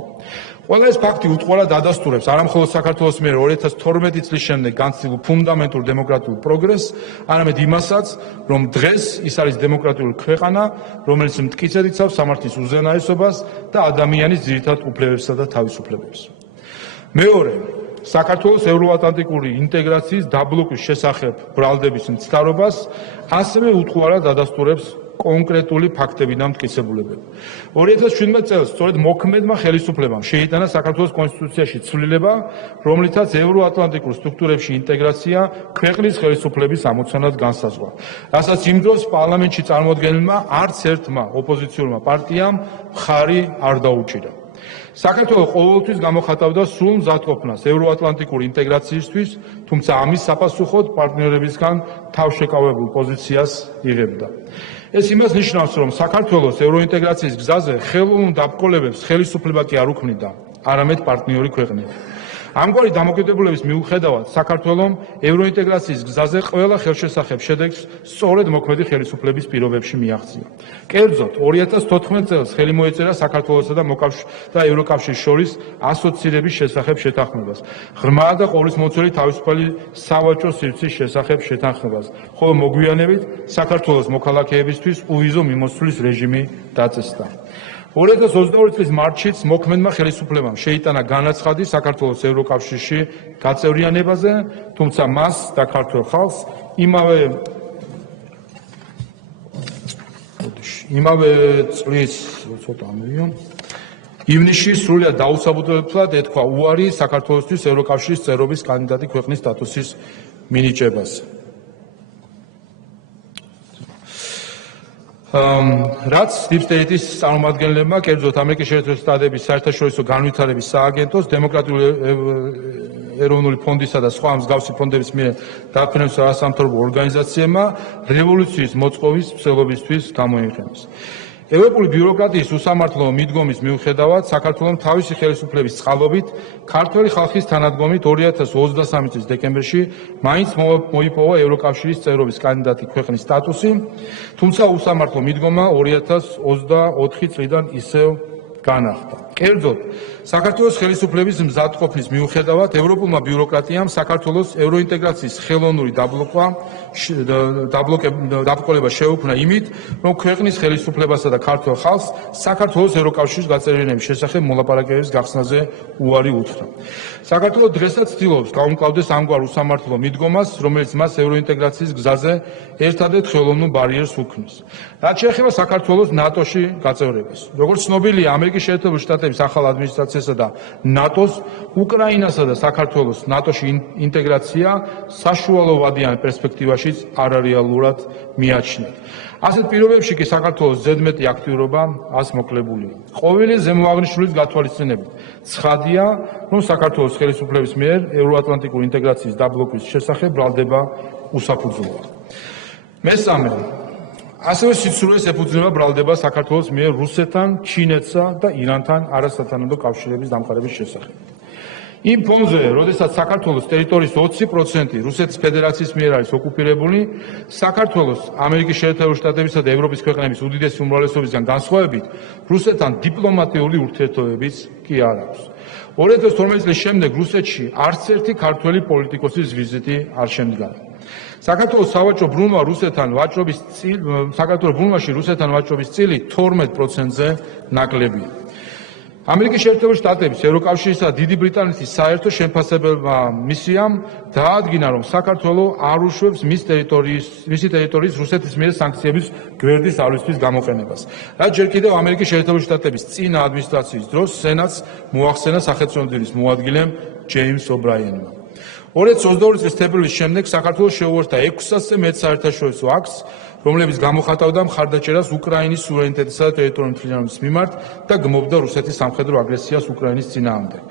ყველა ეს ფაქტი უთხოვარად ადასტურებს არამხოლოდ საქართველოს მიერ 2012 წლის შემდეგ განცდილ ფუნდამენტურ დემოკრატიულ პროგრესს, არამედ იმასაც, რომ დღეს ის არის დემოკრატიული ქვეყანა, რომელიც მტკიცედ იცავს სამართლის უზენაესობას და ადამიანის ძირითად უფლებებსა და თავისუფლებებს. მეორე, საქართველოს ევროატლანტიკური ინტეგრაციის დაბლოკვის შესახებ ბრალდების მცდარობას ასევე უთხოვარად ადასტურებს კონკრეტული ფაქტები და მტკიცებულებები. 2017 წელს სწორედ მოქმედმა ხელისუფლებამ შეიტანა საქართველოს კონსტიტუციაში ცვლილება, რომლითაც ევროატლანტიკურ სტრუქტურებში ინტეგრაცია ქვეყნის ხელისუფლების ამოცანად განსაზღვრა, რასაც იმ დროს პარლამენტში წარმოადგენელმა არც ერთმა ოპოზიციურმა პარტიამ მხარი არ დაუჭირა. საქართველოს ყოველთვის გამოხატავდა სრულ მზადყოფნას ევროატლანტიკური ინტეგრაციისთვის, თუმცა ამის საპასუხოდ პარტნიორებისგან თავშეკავებულ პოზიციას იღებდა. ეს იმას ნიშნავს, რომ საქართველოს ევროინტეგრაციის გზაზე ხელოვნურ დაბრკოლებებს ხელისუფლება კი არ უქმნიდა, არამედ პარტნიორი ქვეყნები. ამგვარი დამოკიდებულების მიუხედავად საქართველომ ევროინტეგრაციის გზაზე ყველა ხელშესახებ შედეგს სწორედ მოქმედი ხელისუფლების პირობებში მიაღწია. კერძოდ 2014 წელს ხელი მოეწერა საქართველოსა და ევროკავშირის შორის ასოცირების შესახებ შეთანხმებას, ღრმა და ყოვლისმომცველი თავისუფალი სავაჭრო სივრცის შესახებ შეთანხმებას, ხოლო მოგვიანებით საქართველოს მოქალაქეებისთვის უვიზო მიმოსვლის რეჟიმი დაწესდა. 2022 წლის მარტშიც მოქმედმა ხელისუფლებამ შეიტანა განაცხადი საქართველოს ევროკავშირში გაწევრიანებაზე, თუმცა მას და ქართველ ხალხს იმავე წლის ივნისში სრულად დაუსაბუთებლად ეთქვა უარი საქართველოსთვის ევროკავშირის წევრობის კანდიდატი ქვეყნის სტატუსის მინიჭებაზე. რაც Deep State-ის წარმომადგენლებმა, კერძოდ ამერიკის შეერთებული შტატების საერთაშორისო განვითარების სააგენტოს, დემოკრატიული ეროვნული ფონდისა და სხვა მსგავსი ფონდების მიერ დაფინანსებულ არასამთავრობო ორგანიზაციებმა რევოლუციის მოწყობის მცდელობისთვის გამოიყენეს. ევროპული ბიუროკრატიის უსამართლო მიდგომის მიუხედავად, საქართველომ თავისი ხელისუფლების წყალობით ქართველი ხალხის თანადგომით 2023 წლის დეკემბერში მაინც მოიპოვა ევროკავშირის წევრობის კანდიდატი ქვეყნის სტატუსი, თუმცა უსამართლო მიდგომა 2024 წლიდან ისევ განახლდა. კერძოდ, საქართველოს ხელისუფლების მზადყოფნის მიუხედავად, ევროპულმა ბიუროკრატიამ საქართველოს ევროინტეგრაციის ხელოვნური დაბრკოლება შეუქმნა იმით, რომ ქვეყნის ხელისუფლებასა და ქართველ ხალხს საქართველოს ევროკავშირის გაწევრიანების შესახებ მოლაპარაკებების გახსნაზე უარი უთხრა. საქართველოს დღესაც ცდილობს გაუმკლავდეს ამგვარ უსამართლო მიდგომას, რომელიც მას ევროინტეგრაციის გზაზე ერთადერთ ხელოვნურ ბარიერს უქმნის. რაც შეეხება საქართველოს ნატოში გაწევრებას. როგორც ცნობილია, ამერიკის შეერთებული შტატების ახალ ადმინისტრაციასა და ნატოს უკრაინასა და საქართველოს ნატოში ინტეგრაცია საშუალოვადიან პერსპექტივაშიც არარეალურად მიაჩნიათ. ასეთ პირობებში კი საქართველოს ზედმეტი აქტიურობა ასმოკლებულია. ყოველი ზემოაღნიშნულის გათვალისწინებით ცხადია, რომ საქართველოს ხელისუფლების მიერ ევროატლანტიკური ინტეგრაციის დაბლოკვის შესახებ ბრალდება უსაფუძვლოა. მესამე, ასევე სიცრუეს ეფუძნება ბრალდება საქართველოს მიერ რუსეთთან, ჩინეთსა და ირანთან არასათანადო კავშირების დამყარების შესახებ. იმ ფონზე, როდესაც საქართველოს ტერიტორიის 20% რუსეთის ფედერაციის მიერ არის ოკუპირებული, საქართველოს ამერიკის შეერთებული შტატებისა და ევროპის ქვეყნების უდიდესი უმრავლესობისგან განსხვავებით, რუსეთთან დიპლომატიური ურთიერთობებიც კი არ აქვს. 2012 წლის შემდეგ რუსეთში არც ერთი ქართველი პოლიტიკოსის ვიზიტი არ შემდგარა. საქართველოს სავაჭრო ბრუნვა რუსეთთან ვაჭრობის წილი 12%-ზე ნაკლებია. ამერიკის შეერთებული შტატების, ევროკავშირისა და დიდი ბრიტანეთის საერთო შემფასებელმა მისიამ დაადგინა, რომ საქართველო არ უშვებს მისი ტერიტორიის რუსეთის მიერ სანქციების გვერდის აღლისთვის გამოყენებას. რაც ჯერ კიდევ ამერიკის შეერთებული შტატების წინა ადმინისტრაციის დროს სენატს მოახსენა სახელმწიფოს მოადგილემ ჯეიმს ობრაიანმა. 2022 წლის თებერვლის შემდეგ საქართველოს შეუერთდა 600-ზე მეტ საერთაშორისო აქტს, რომლებიც გამოხატავდა მხარდაჭერას უკრაინის სუვერენიტეტისა და ტერიტორიული მთლიანობის მიმართ და გმობდა რუსეთის სამხედრო აგრესიას უკრაინის წინააღმდეგ.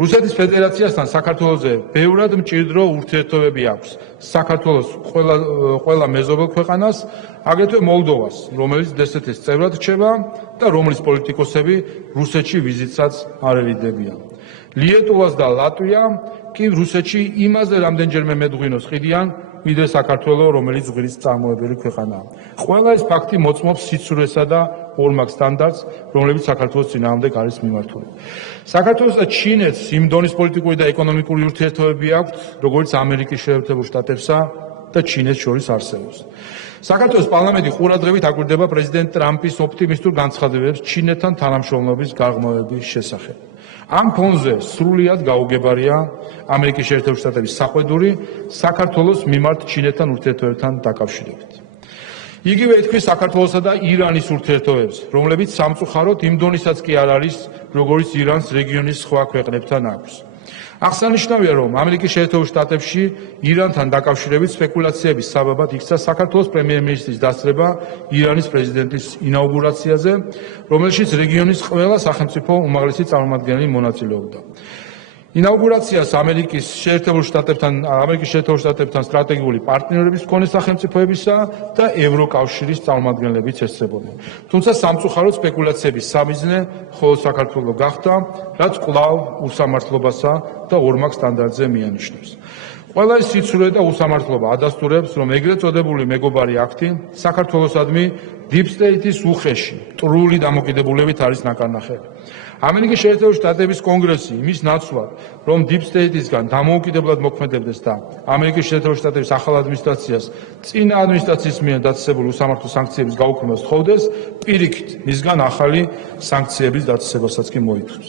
რუსეთის ფედერაციასთან საქართველოზე ბევრად მჭიდრო ურთიერთობები აქვს. საქართველოს ყველა მეზობელ ქვეყანას, აგრეთვე მოლდოვას, რომელიც დსთ-ის წევრად რჩება და რომლის პოლიტიკოსები რუსეთში ვიზიტსაც არ ელიდებიან. ლიეტუვას და ლატვიამ კი რუსეთში იმაზე რამდენჯერმე მედგვინოს ყიდიან, ვიდრე საქართველო, რომელიც ზღვრის წარმოებელი ქვეყანაა. ყველა ეს ფაქტი მოწმობს სიცრუესა და ორმაგ სტანდარტს, რომლებიც საქართველოს წინააღმდეგ არის მიმართული. საქართველოს და ჩინეთს იმ დონის პოლიტიკური და ეკონომიკური ურთიერთობები აქვთ, როგორც ამერიკის შეერთებულ შტატებსა და ჩინეთს შორის არსებობს. საქართველოს პარლამენტი ყურადღებით აკვირდება პრეზიდენტ ტრამპის ოპტიმისტურ განცხადებებს ჩინეთთან თანამშრომლობის გაღრმავების შესახებ. ამ ფონზე სრულიად გაუგებარია ამერიკის შეერთებული შტატების საყვედური საქართველოს მიმართ ჩინეთთან ურთიერთობებთან დაკავშირებით. იგივე ეთქვის საქართველოსა და ირანის ურთიერთობებს, რომლებიც სამწუხაროდ იმ დონისაც კი არ არის, როგორც ირანს რეგიონის სხვა ქვეყნებთან აქვს. აღსანიშნავია, რომ ამერიკის შეერთებულ შტატებში ირანთან დაკავშირებით სპეკულაციების საბაბად იქცა საქართველოს პრემიერ-მინისტრის დასწრება ირანის პრეზიდენტის ინაუგურაციაზე, რომელშიც რეგიონის ყველა სახელმწიფო უმაღლესი წარმომადგენელი მონაწილეობდა. ინაუგურაციას ამერიკის შეერთებულ შტატებთან სტრატეგიული პარტნიორების მქონე სახელმწიფოებისა და ევროკავშირის წარმომადგენლებიც ესწრებოდნენ. თუმცა სამწუხაროდ სპეკულაციების სამიზნე მხოლოდ საქართველოს გახდა, რაც კვლავ უსამართლობასა და ორმაგ სტანდარტზე მიანიშნებს. ყველა ეს სიცრუე და უსამართლობა ადასტურებს, რომ ეგრეთ წოდებული მეგობარი აქტი საქართველოსადმი Deep State-ის უხეში, მტრული დამოკიდებულებით არის ნაკარნახევი. ამერიკის შეერთებული შტატების კონგრესი იმის ნაცვლად, რომ Deep State-ისგან დამოუკიდებლად მოქმედებდეს და ამერიკის შეერთებული შტატების ახალ ადმინისტრაციას წინა ადმინისტრაციის მიერ დაწესებული უსამართლო სანქციების გაუქმებას თხოვდეს, პირიქით მისგან ახალი სანქციების დაწესებასაც კი მოითხოვს.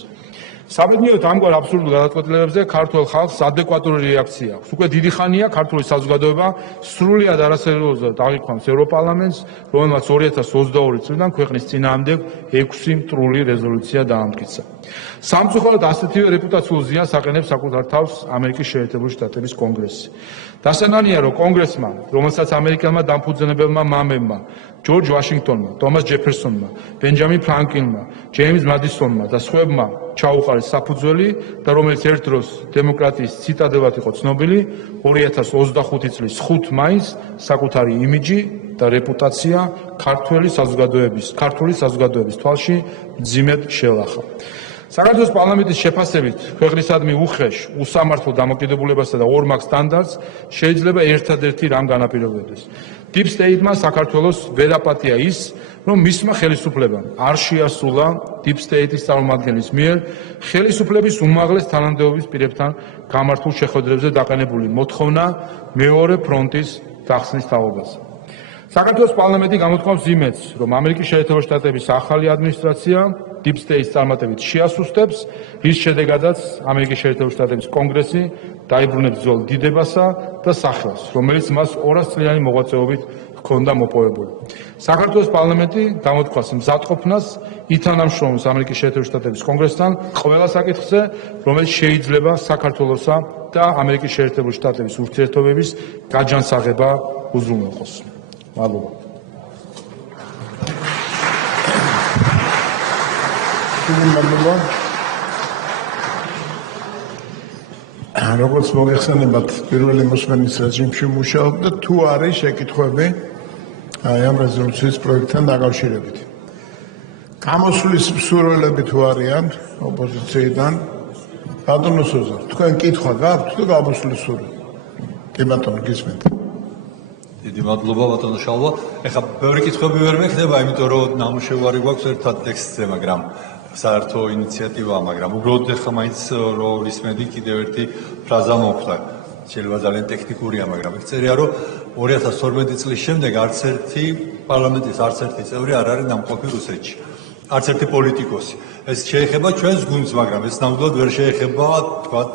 საბედნიეროდ ამგვარ აბსურდულ გადაწყვეტილებებზე ქართულ ხალხს ადეკვატური რეაქცია აქვს. უკვე დიდი ხანია ქართული საზოგადოება სრულიად არასერიოზულად აღიქვამს ევროპარლამენტს, რომელმაც 2022 წლიდან ქვეყნის წინააღმდეგ 6 მტრული რეზოლუცია დაამტკიცა. სამწუხაროდ ასეთივე რეპუტაციულ ზიანს აყენებს საკუთარ თავს ამერიკის შეერთებული შტატების კონგრესი. დასანანია, რომ კონგრესმა, რომელსაც ამერიკელმა დამფუძნებელმა მამებმა, ჯორჯ ვაშინგტონმა, თომას ჯეფერსონმა, ბენჯამინ ფრანკლინმა, ჯეიმზ მადისონმა და სხვებმა ჩაუყარეს საფუძველი და რომელიც ერთ დროს დემოკრატიის ციტადელად იყო ცნობილი, 2025 წლის 5 მაისს საკუთარი იმიჯი და რეპუტაცია ქართული საზოგადოების თვალში მძიმედ შეელახა. საქართველოს პარლამენტის შეფასებით ქვეყნისადმი უხეშ, უსამართლო დამოკიდებულებასა და ორმაგ სტანდარტს შეიძლება ერთადერთი რამ განაპირობებდეს. Deep State-მა საქართველოს ვერ აპატია ის, რომ მისმა ხელისუფლებამ არ შეასრულა Deep State-ის წარმომადგენლის მიერ ხელისუფლების უმაღლეს თანამდებობის პირებთან გამართულ შეხვედრებზე დაყენებული მოთხოვნა მეორე ფრონტის გახსნის თაობაზე. საქართველოს პარლამენტი გამოთქვამს იმედს, რომ ამერიკის შეერთებული შტატების ახალი ადმინისტრაცია Deep State-ის წარმატებით შეასუსტებს, რის შედეგადაც ამერიკის შეერთებული შტატების კონგრესი დაიბრუნებს ძველ დიდებასა და სახელს, რომელიც მას 200 წლიანი მოღვაწეობით ჰქონდა მოპოვებული. საქართველოს პარლამენტი გამოთქვას მზადყოფნას ითანამშრომლობს ამერიკის შეერთებული შტატების კონგრესთან ყველა საკითხზე, რომელიც შეიძლება საქართველოსა და ამერიკის შეერთებული შტატების ურთიერთობების გაჯანსაღება უზრუნველყოს. მადლობა. როგორც მოგეხსენებათ, პირველი მოსმენის რეჟიმში მუშაობდა, თუ არის შეკითხვები ამ რეზოლუციის პროექტთან დაკავშირებით. გამოსვლის მსურველები თუ არიან ოპოზიციიდან, ბატონო სოზა, თქვენ კითხვა გაქვთ თუ გამოსვლის სურვილი? კი ბატონო, გისმენთ. დიდი მადლობა ბატონო შალვა. ეხლა ბევრი კითხვები ვერ მექნება, იმიტომ რომ ნამუშევარი გვაქვს ერთად ტექსტზე, მაგრამ საერთო ინიციატივაა, მაგრამ უბრალოდ ეხლა მაინც რო ვისმენდი კიდევ ერთი ფრაზა მოხდა. შეიძლება ძალიან ტექნიკურია, მაგრამ წერია რომ 2012 წლის შემდეგ არც ერთი პარლამენტის არც ერთი წევრი არ არის ნამყოფი რუსეთში. არც ერთი პოლიტიკოსი. ეს შეეხება ჩვენს გუნდს, მაგრამ ეს ნამდვილად ვერ შეეხება თქვათ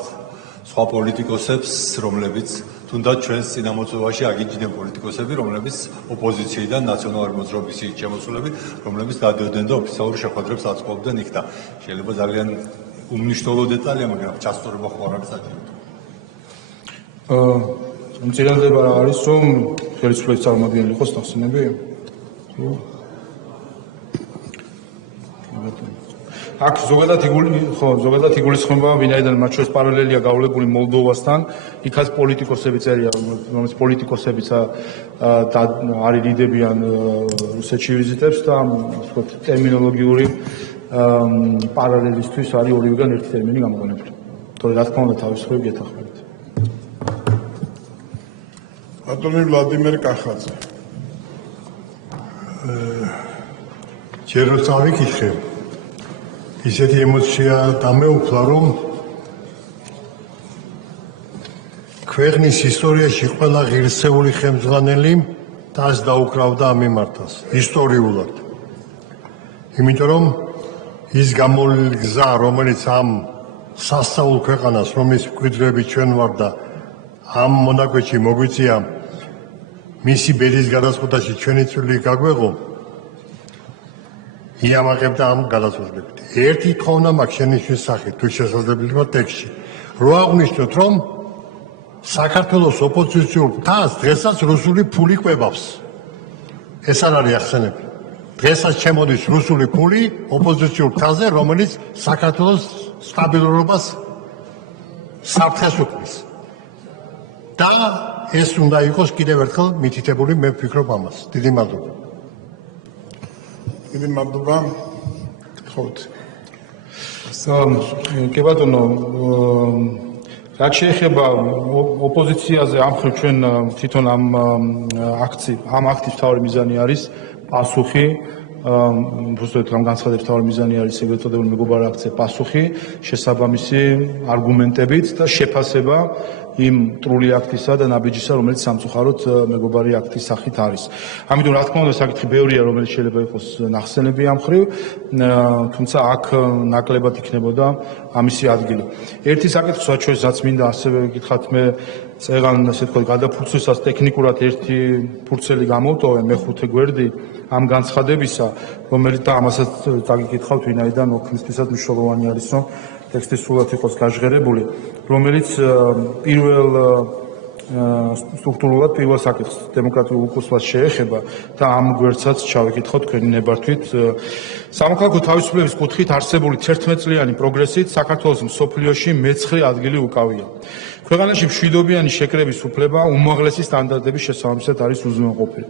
სხვა პოლიტიკოსებს, რომლებიც თუნდაც ჩვენს წინამოწვევაში აგიჯდნენ პოლიტიკოსები, რომლებიც ოპოზიციიდან ნაციონალური მოძრაობის შემოსულები, რომლებიც გადიოდნენ და ოფიციალურ შეხვედრებს აწყობდნენ იქ და შეიძლება ძალიან უმნიშვნელო დეტალია, მაგრამ ჩასწორება ხო არ არის საჭირო. მცირედება არის, რომ ხელისუფლების წარმომადგენელი იყოს ნახსენები? აქ ზოგადად იგულისხმება, ვინაიდან მათ შორის პარალელია გავლებული მოლდოვასთან, იქაც პოლიტიკოსები წერია, რომელიც პოლიტიკოსებიც არის დიდებიან რუსეთში ვიზიტებს და ვთქვათ, ტერმინოლოგიური პარალელისთვის არის ორივეგან ერთი ტერმინი გამოყენებული. თორე რა თქმა უნდა თავისუფლად გეთანხმებით. ბატონი ვლადიმერ კახაძე. ჯერ რო წავიკითხე, ისეთი ემოცია დამეუფლა, რომ ქვეყნის ისტორიაში ყველა ღირსეული ხელმძღვანელი დას დაუკრავდა ამ მიმართას ისტორიულად. იმიტომ რომ ის გამოვლილი გზა, რომელიც ამ სასწაულ ქვეყანას, რომლის მკვიდრები ჩვენ ვარ და ამ მონაკვეთში მოგვიწია მისი ბედის გადაწყვეტაში ჩვენი წვლილი გაგვეღო, იამაღებდა ამ გადაწყვეტილებით. ერთი თხოვნა მაქვს შენიშვნის სახით, თუ შესაძლებელია ტექსტში. რო აღვნიშნოთ, რომ საქართველოს ოპოზიციურ თავს დღესაც რუსული ფული კვებავს. ეს არ არის ახსენები. დღესაც შემოდის რუსული ფული ოპოზიციურ თაზე, რომელიც საქართველოს სტაბილურობას საფრთხეს უქმნის. და ეს უნდა იყოს კიდევ ერთხელ მითითებული, მე ვფიქრობ ამას. დიდი მადლობა. დიდი მადლობა. გთხოვთ. კი ბატონო, რაც შეეხება ოპოზიციაზე, ამ ხრივ ჩვენ თვითონ ამ აქტის მთავარი მიზანი არის პასუხი, უბრალოდ ამ განცხადების მთავარი მიზანი არის ეგრეთ წოდებული მეგობარი აქცია პასუხი, შესაბამისი არგუმენტებით და შეფასება იმ მტრული აქტისა და ნაბიჯისა, რომელიც სამწუხაროდ მეგობარი აქტის სახით არის. ამიტომ რა თქმა უნდა, საკითხი ბევრია, რომელიც შეიძლება იყოს ნახსენები ამ ხრივ, თუმცა აქ ნაკლებად იქნებოდა ამისი ადგილი. ერთი საკითხი საჩვენსაც მინდა ასევე გითხრათ, მე წეღან ასე ვთქვათ, გადაფურცვისას ტექნიკურად ერთი ფურცელი გამოვტოვე, მეხუთე გვერდი ამ განცხადებისა, რომელიც და ამასაც დაგიკითხავთ, ვინაიდან ოქმისთვისაც მნიშვნელოვანი არის, რომ ტექსტი სულად იყოს გაჟღერებული, რომელიც პირველ სტრუქტურულად პირველ საკითხს დემოკრატიულ უკუსვას შეეხება და ამ გვერდსაც ჩავიკითხოთ თქვენი ნებართვით. სამოქალაქო თავისუფლების კუთხით არსებული 11 წლიანი პროგრესით საქართველოს მსოფლიოში მე-9 ადგილი უკავია. ქვეყანაში მშვიდობიანი შეკრების უფლება უმაღლესი სტანდარტების შესაბამისად არის უზრუნველყოფილი.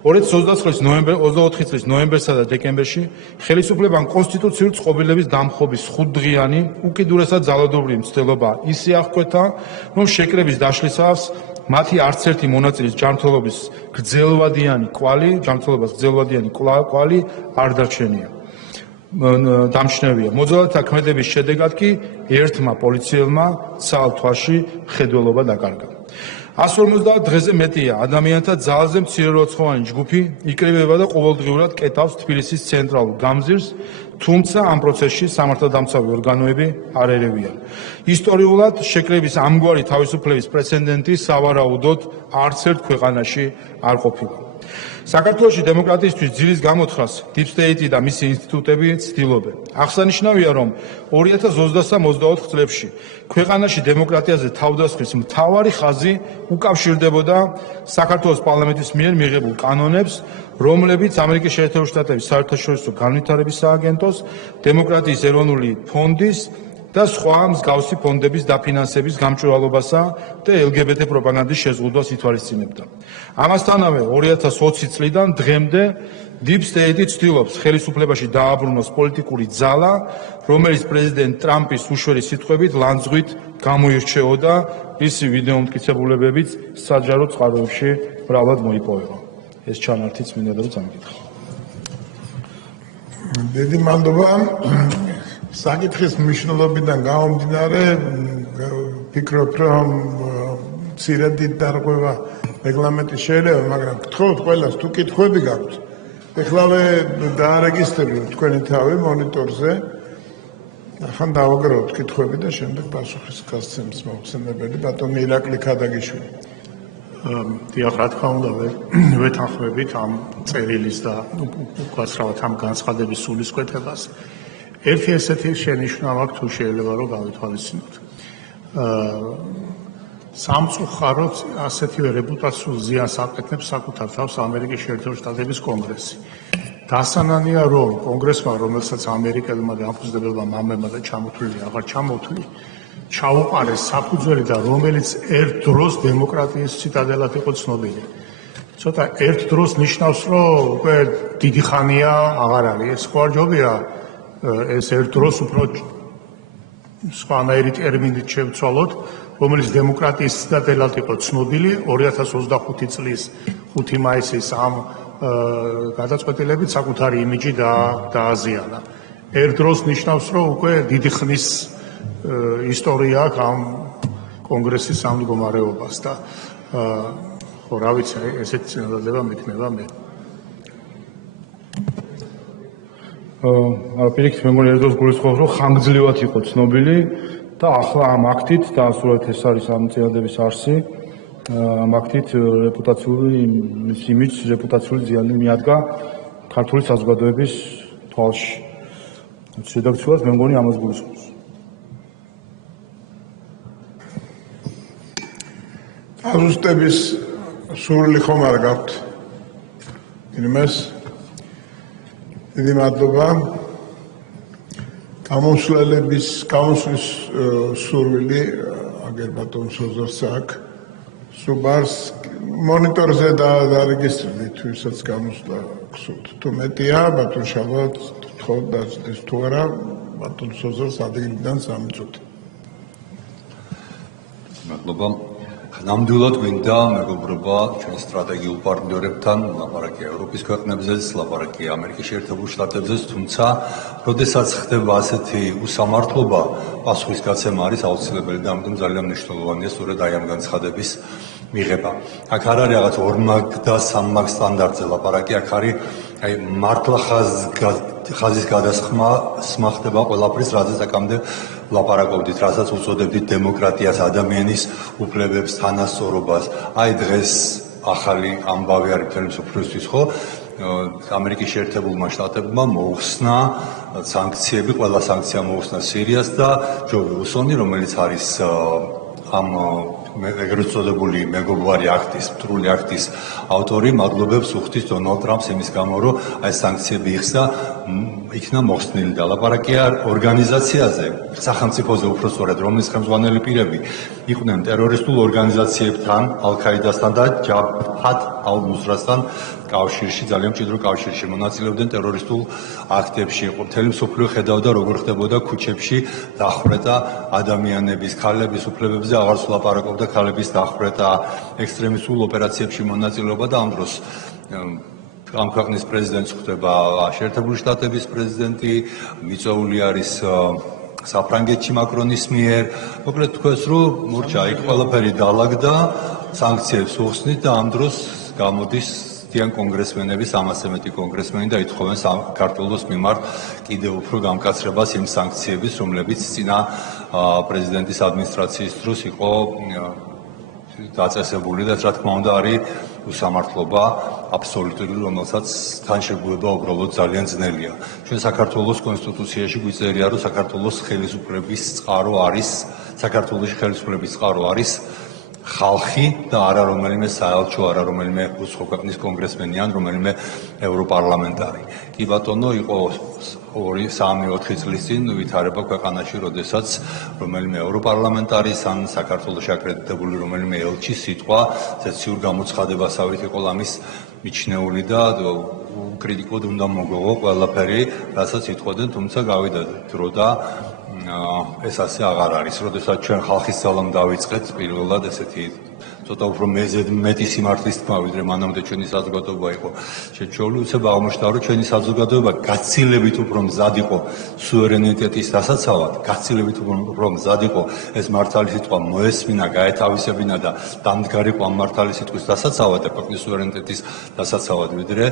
2024 წლის ნოემბერსა და დეკემბერში ხელისუფლებამ კონსტიტუციური წყობილების დამხობის 5 დღიანი უკიდურესად ძალადობრივი მცდელობა ისე აღკვეთა, რომ შეკრების დაშლისას მათი არც ერთი მონაწილის ჯანმრთელობის გრძელვადიანი კვალი არ დარჩენია. დამჩნევია. მოძალადეთა ქმედების შედეგად კი ერთმა პოლიციელმა ცალ-თვალში მხედველობა დაკარგა. 150 დღეზე მეტია ადამიანთა ძალზე მცირერიცხოვანი ჯგუფი იკრიბება და ყოველდღიურად კეტავს თბილისის ცენტრალურ გამზირს, თუმცა ამ პროცესში სამართალდამცავი ორგანოები არ ერევიან. ისტორიულად შეკრების ამგვარი თავისუფლების პრეცედენტი სავარაუდოდ არც ერთ ქვეყანაში არ ყოფილა. საქართველოში დემოკრატიისთვის ძირის გამოთხრას Deep State და მისი ინსტიტუტები ცდილობენ. აღსანიშნავია, რომ 2023-24 წლებში ქვეყანაში დემოკრატიაზე თავდასხმის მთავარი ხაზი უკავშირდებოდა საქართველოს პარლამენტის მიერ მიღებულ კანონებს, რომლებიც ამერიკის შეერთებული შტატების საერთაშორისო განვითარების სააგენტოს, დემოკრატიის ეროვნული ფონდის და სხვა მსგავსი ფონდების დაფინანსების გამჭვირვალობასა და LGBT პროპაგანდის შეზღუდვას ითვალისწინებდა. ამასთანავე 2020 წლიდან დღემდე Deep State ცდილობს ხელისუფლებაში დააბრუნოს პოლიტიკური ძალა, რომელიც პრეზიდენტ ტრამპის უშვერი სიტყვებით ლანძღვით გამოირჩეოდა, ისი ვიდეო მტკიცებულებებიც საჯარო წყაროებში მრავლად მოიპოვება. ეს ჩანართიც მინდა რომ წამიკითხო. დიდი მადლობა. საკითხის მნიშვნელობიდან გამომდინარე, ვფიქრობ, რომ მცირედი დარღვევა რეგლამენტის შეიძლება, მაგრამ გთხოვთ ყველას, თუ კითხვები გაქვთ, ეხლავე დაარეგისტრიროთ თქვენი თავი მონიტორზე, ახლა დავაგროვოთ კითხვები და შემდეგ პასუხის გასცემს მოხსენებელი ბატონი ირაკლი ქადაგიშვილი. დიახ, რა თქმა უნდა, ვეთანხმებით ამ წერილის და უკაცრავად ამ განცხადების სულისკვეთებას. ერთი ესეთი შენიშვნა აქვს, თუ შეიძლება რომ გავითვალისწინოთ. სამწუხაროდ ასეთივე რეპუტაციულ ზიანს აკეთებს საკუთარ თავს ამერიკის შეერთებული შტატების კონგრესი. დასანანია, რომ კონგრესმა, რომელსაც ამერიკელმა და ამფუძნებელმა მამებმა და ჩამოთვლილი აღარ ჩამოთვლი, ჩაუყარეს საფუძველი და რომელიც ერთ დროს დემოკრატიის ციტადელად იყო ცნობილი. ცოტა ერთ დროს ნიშნავს, რომ უკვე დიდი ხანია აღარ არის. ეს ხო არ ჯობია ეს ერთ დროს უფრო სხვანაირი ტერმინით შევცვალოთ, რომელიც დემოკრატიის ციტადელად იყო ცნობილი 2025 წლის 5 მაისის ამ გადაწყვეტილებით საკუთარი იმიჯი დააზიანა. ერთ დროს ნიშნავს, რომ უკვე დიდი ხნის ისტორია აქვს ამ კონგრესის ამ მდგომარეობას და ხო რა ვიცი, ესეთი წინადადება მექნება მე. პირიქით მე მგონი ერთდროს გულისხმობს, რომ ხანგრძლივად იყო ცნობილი და ახლა ამ აქტით და სულად ეს არის ამ წინადადების არსი, ამ აქტით რეპუტაციული იმიჯს, რეპუტაციული ზიანი მიადგა ქართული საზოგადოების თვალში. რედაქციულად მე მგონი ამას გულისხმობს. აზუსტების სურვილი ხომ არ გაქვთ? იმას დიდი მადლობა. გამოსვლების სურვილი მაგერ ბატონ სოზორს აქ სუბარს მონიტორზე დარეგისტრირდით ვისაც გამოსვლა გსურთ თუ მეტია ბატონ შალვა თხოვთ დაძდეს თუ არა ბატონ სოზორს ადგილიდან სამიწოთ მადლობა ნამდვილად გვინდა მეგობრობა ჩვენი სტრატეგიულ პარტნიორებთან, ლაპარაკია ევროპის ქვეყნებზეც, ლაპარაკია ამერიკის შეერთებულ შტატებზეც, თუმცა, როდესაც ხდება ასეთი უსამართლობა, პასუხისგაცემა არის აუცილებელი და ამიტომ ძალიან მნიშვნელოვანია სწორედ აი ამ განცხადების მიღება. აქ არ არის რაღაც ორმაგ და სამმაგ სტანდარტზე ლაპარაკი, აქ არის აი მართლა ხაზის გადასხმა ხდება ყველაფრის, რაზეც აქამდე ლაპარაკობდით, რასაც უწოდებდით დემოკრატიას, ადამიანის უფლებებს, თანასწორობას. აი დღეს ახალი ამბავი არის მთელი მსოფლიოსთვის, ხო? ამერიკის შეერთებულმა შტატებმა მოუხსნა სანქციები, ყველა სანქცია მოუხსნა სირიას და ჯო უილსონი, რომელიც არის ამ ეგრეთ წოდებული მეგობარი აქტის, მტრული აქტის ავტორი, მადლობებს უხდის დონალდ ტრამპს იმის გამო, რომ აი სანქციები იხსნა, იქნა მოხსნილი და ლაპარაკია ორგანიზაციაზე, სახელმწიფოზე უფრო სწორედ, რომლის ხელმძღვანელი პირები იყვნენ ტერორისტულ ორგანიზაციებთან, ალ-ქაიდასთან და ჯაბჰათ ალ-ნუსრასთან კავშირში, ძალიან მჭიდრო კავშირში მონაწილეობდნენ ტერორისტულ აქტებში. მთელი მსოფლიო ხედავდა, როგორ ხდებოდა ქუჩებში დახვრეტა ადამიანების, ქალების უფლებებზე აღარც ვლაპარაკობდა ქალების დახვრეტა, ექსტრემისტულ ოპერაციებში მონაწილეობა და ამ დროს ამ ქვეყნის პრეზიდენტს ხდება შეერთებული შტატების პრეზიდენტი, მიწვეული არის საფრანგეთში მაკრონის მიერ. მოკლედ თქვენს რომ მურჩა იქ ყველაფერი დაალაგდა, სანქციებს უხსნით და ამ დროს გამოდის დიან კონგრესმენები, 300 მეტი კონგრესმენი და ითხოვენ საქართველოს მიმართ კიდევ უფრო გამკაცრებას იმ სანქციების, რომლებიც წინა პრეზიდენტის ადმინისტრაციის დროს იყო დაწესებული და რა თქმა უნდა არის უსამართლობა აბსოლუტური, რომელსაც თან შეგუება უბრალოდ ძალიან ძნელია. ჩვენ საქართველოს კონსტიტუციაში გვიწერია, რომ საქართველოს ხელისუფლების წყარო არის, საქართველოში ხელისუფლების წყარო არის ხალხი და არა რომელიმე საელჩო, არა რომელიმე უცხო ქვეყნის კონგრესმენი ან რომელიმე ევროპარლამენტარი. კი ბატონო, იყო 2-3-4 წლის წინ ვითარება ქვეყანაში, როდესაც რომელიმე ევროპარლამენტარის ან საქართველოში აკრედიტებული რომელიმე ელჩის სიტყვა ზეციურ გამოცხადებასავით იყო ამის მიჩნეული და კრიტიკულად უნდა მოგողო ყველაფერი, რასაც იტყოდნენ, თუმცა გავიდა დრო და ეს ასე აღარ არის. როდესაც ჩვენ ხალხის ძალამ დავიწყეთ პირველად ესეთი ცოტა უფრო მეტი სიმართლის თქმა, ვიდრე მანამდე ჩვენი საზოგადოება იყო შეჩეული, უცებ აღმოჩნდა, რომ ჩვენი საზოგადოება გაცილებით უფრო მზად იყო სუვერენიტეტის დასაცავად, გაცილებით უფრო მზად იყო ეს მართალი სიტყვა მოესმინა, გაეთავისებინა და დამდგარიყო ამ მართალი სიტყვის დასაცავად და ქვეყნის სუვერენიტეტის დასაცავად, ვიდრე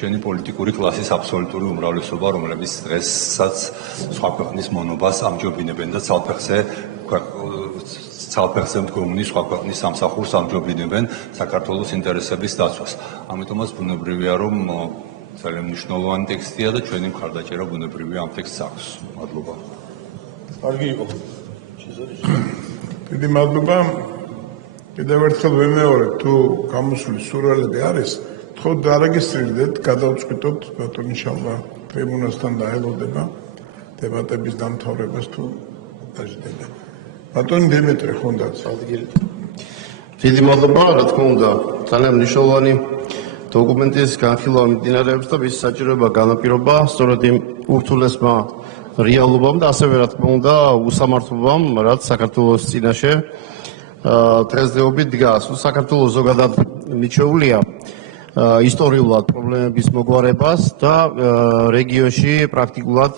ჩვენი პოლიტიკური კლასის აბსოლუტური უმრავლესობა, რომლებიც დღესაც სხვა ქვეყნის მონობას ამჯობინებენ და ცალფეხზე მდგომნი სხვა ქვეყნის სამსახურს ამჯობინებენ საქართველოს ინტერესების დაცვას. ამიტომაც ბუნებრივია, რომ ძალიან მნიშვნელოვანი ტექსტია და ჩვენი მხარდაჭერა ბუნებრივია ამ ტექსტს აქვს. მადლობა. კარგი იყო. დიდი მადლობა. კიდევ ერთხელ ვიმეორებ, თუ გამოსული სურვილები არის, თხოვთ დარეგისტრირდეთ, გადავწყვიტოთ ბატონი შალვა ტრიბუნასთან დაელოდება დებატების დამთავრებას თუ დაждდება. ბატონი დიმიტრი ხონდაც ადგილი. დიდი მადლობა, რა თქმა უნდა, ძალიან მნიშვნელოვანი დოკუმენტის განხილვა მიმდინარეობს და მის საჭიროება განაპირობა სწორედ იმ ურთულესმა რეალობამ და ასევე რა თქმა უნდა უსამართლობამ, რაც საქართველოს წინაშე დღესდღეობით დგას. საქართველოს ზოგადად მიჩვეულია ისტორიულად პრობლემების მოგვარებას და რეგიონში პრაქტიკულად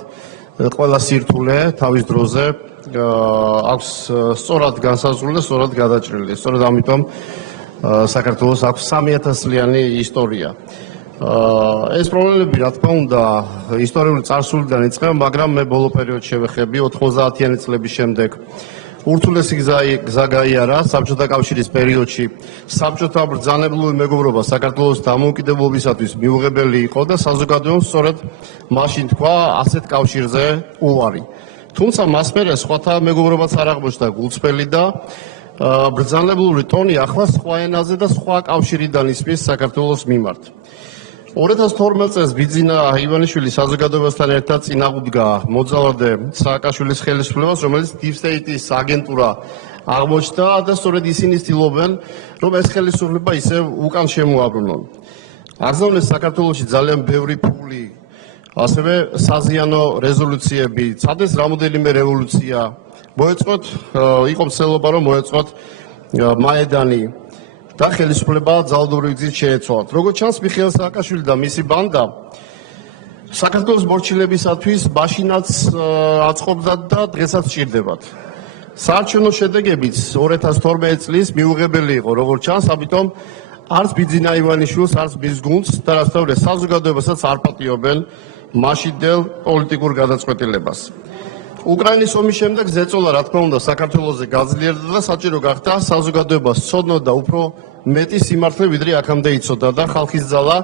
ყველა სირთულე თავის დროზე აქვს სწორად განსაზღვრული და სწორად გადაჭრილი. სწორედ ამიტომ საქართველოს აქვს 3000 წლიანი ისტორია. ეს პრობლემები, რა თქმა უნდა, ისტორიული წარსულიდან იწყება, მაგრამ მე ბოლო პერიოდში შევეხები 90-იანი წლების შემდეგ. ურთულესი გზა გაიარა საბჭოთა კავშირის პერიოდში. საბჭოთა ბრძანებულური მეგობრობა საქართველოს დამოუკიდებლობისათვის მიუღებელი იყო და საზოგადოებამ სწორედ მაშინ თქვა ასეთ კავშირზე უარი. თუმცა მას მერე სხვათა მეგობრობაც არ აღმოჩნდა გულწრფელი და ბრძანებულური ტონი ახლა სხვა ენაზე და სხვა კავშირიდან ისმის საქართველოს მიმართ. 2012 წელს ბიძინა ივანიშვილი საზოგადოებასთან ერთად წინააღმდგა მოძალადე სააკაშვილის ხელისუფლებას, რომელიც Deep State-ის აგენტურა აღმოჩნდა და სწორედ ისინი ცდილობენ, რომ ეს ხელისუფლება ისევ უკან შემოაბრუნონ. აღზრდოვდეს საქართველოში ძალიან ბევრი ფული, ასევე საზიანო რეზოლუციები, წადეს რამოდენიმე რევოლუცია, მოეწყოთ, იყო მცდელობა, რომ მოეწყოთ მაედანი და ხელისუფლება ძალადობრივი გზით შეეცვალათ. როგორც ჩანს, მიხეილ სააკაშვილი და მისი ბანდა საქართველოს მორჩილებისათვის მაშინაც აწყობდათ და დღესაც სჭირდებათ. საარჩევნო შედეგებიც 2012 წლის მიუღებელი იყო, როგორც ჩანს, ამიტომ არც ბიძინა ივანიშვილს, არც მის გუნდს და რაც თავზე საზოგადოებასაც არ პატიობენ მაშინდელ პოლიტიკურ გადაწყვეტილებას. უკრაინის ომის შემდეგ ზეწოლა, რა თქმა უნდა, საქართველოზე გაძლიერდა და საჭირო გახდა საზოგადოებას ცოდნოდა უფრო მეტი სიმართლე, ვიდრე აქამდე იცოდა და ხალხის ძალა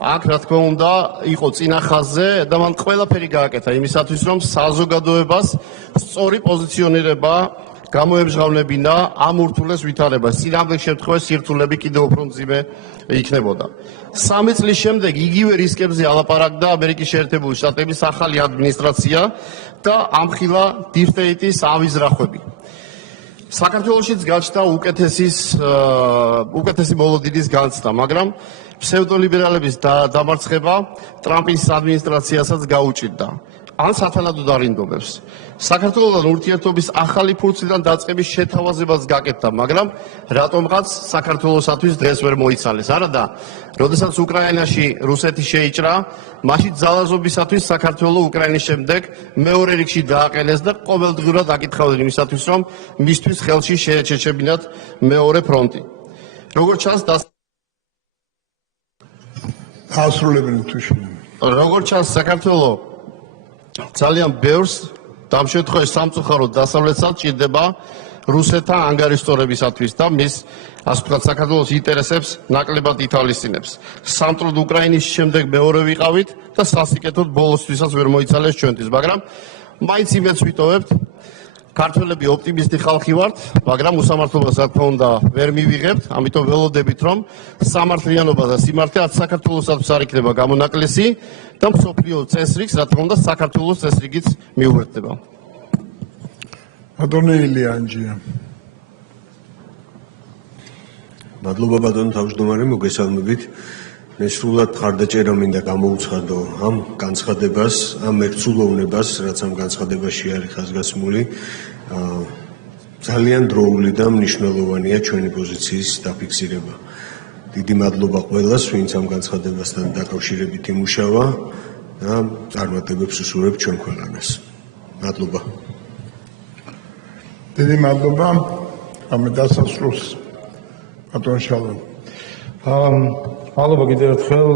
აქ, რა თქმა უნდა, იყო წინა ხაზზე და მან ყველაფერი გააკეთა იმისათვის, რომ საზოგადოებას სწორი პოზიციონირება გამოემჟღავნებინა ამ ურთულეს ვითარებას. წინააღმდეგ შემთხვევაში სირთულები კიდევ უფრო მძიმე იქნებოდა. 3 წლის შემდეგ იგივე რისკებზე ალაპარაკდა ამერიკის შეერთებული შტატების ახალი ადმინისტრაცია და ამხილა Deep State-ის ავიზრახვები. საქართველოშიც გაჩნდა უკეთესი მოლოდინის განცდა, მაგრამ ფსევდოლიბერალების დამარცხება ტრამპის ადმინისტრაციასაც გაუჭირდა. ან სათანადოდ არინდობებს. საქართველოსთან ურთიერთობის ახალი ფურცლიდან დაწყების შეთავაზებას გაკეთდა, მაგრამ რატომღაც საქართველოსათვის დღეს ვერ მოიცალეს. არადა, როდესაც უკრაინაში რუსეთი შეიჭრა, მაშინ ძალაზობისათვის საქართველოს უკრაინის შემდეგ მეორე რიგში დააყენეს და ყოველდღურად აკითხავდნენ იმისათვის, რომ მისთვის ხელში შეეჩერებინათ მეორე ფრონტი. როგორც ჩანს, ასრულებენ თუში. როგორც ჩანს, საქართველოს ძალიან ბევრს და ამ შემთხვევაში სამწუხაროდ დასავლეთსაც ჭირდება რუსეთთან ანგარიშტორებისათვის და მის, ასე ვთქვათ, საქართველოს ინტერესებს ნაკლებად ითვალისწინებს. სამტროდ უკრაინის შემდეგ მეორე ვიყავით და სასიკეთოდ ბოლოსთვისაც ვერ მოიცალეს ჩვენთვის, მაგრამ მაინც იმედს ვიტოვებთ. ქართველები ოპტიმისტი ხალხი ვართ, მაგრამ უსამართლობას, რა თქმა უნდა, ვერ მივიღებთ, ამიტომ ველოდებით, რომ სამართლიანობა და სიმართლე არც საქართველოსაც არ იქნება გამონაკლისი და მსოფლიო წესრიგს, რა თქმა უნდა, საქართველოს წესრიგიც მიუერთდება. ბატონო ილიანჯია. მადლობა ბატონო თავმჯდომარე, მოგესალმებით. მე სრულად მხარდაჭერა მინდა გამოუცხადო ამ განცხადებას, ამ ერთსულოვნებას, რაც ამ განცხადებაში არის ხაზგასმული. ძალიან დროული და მნიშვნელოვანია ჩვენი პოზიციის დაფიქსირება. დიდი მადლობა ყველას, ვინც ამ განცხადებასთან დაკავშირებით იმუშავა და წარმატებებს უსურვებ ჩვენ ქვეყანას. მადლობა. დიდი მადლობა. ამ დასასრულს ბატონ შალვა. მადლობა კიდევ ერთხელ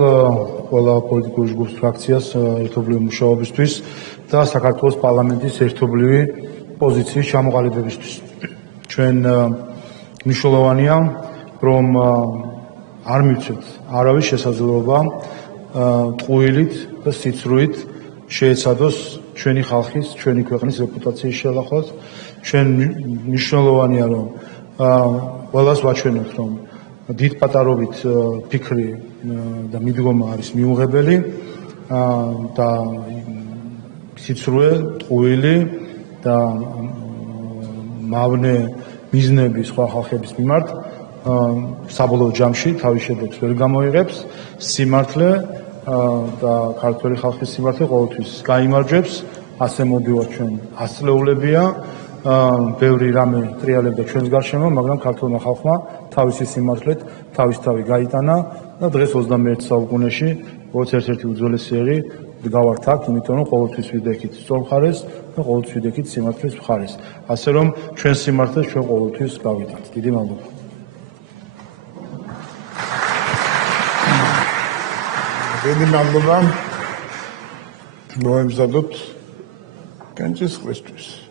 ყველა პოლიტიკური ჯგუფის ფრაქციას ერთობლივი მუშაობისთვის და საქართველოს პარლამენტის ერთობლივი პოზიციის ჩამოყალიბებისთვის. ჩვენ მნიშვნელოვანია, რომ არ მივცეთ არავის შესაძლებლობა ტყუილით და სიცრუით შეეცადოს ჩვენი ხალხის, ჩვენი ქვეყნის რეპუტაციის შელახვას. ჩვენ მნიშვნელოვანია, რომ ყველას ვაჩვენოთ, რომ დიდ პატარობით ფიქრი და მიდგომა არის მიუღებელი და სიცრუე, ტყუილი და მავნე მიზნები სხვა ხალხების მიმართ საბოლოო ჯამში თავის შედეგს ვერ გამოიღებს. სიმართლე და ქართველი ხალხის სიმართლე ყოველთვის გაიმარჯვებს. ასე მოდივართ ჩვენ ასწლეულებია. ბევრი რამე ტრიალებდა ჩვენს გარშემო, მაგრამ ქართულმა ხალხმა თავისი სიმართლეთ თავისთავი გაიტანა და დღეს 21 საუკუნეში როგორც ერთ-ერთი უძველესი გავართ აქ, იმიტომ რომ ყოველთვის ვიდექით სწორ მხარეს და ყოველთვის ვიდექით სიმართლის მხარეს. ასე რომ ჩვენ სიმართლეს ჩვენ ყოველთვის გავიტანთ. დიდი მადლობა. დიდი მადლობა. მოემზადოთ განჯის ხვისთვის.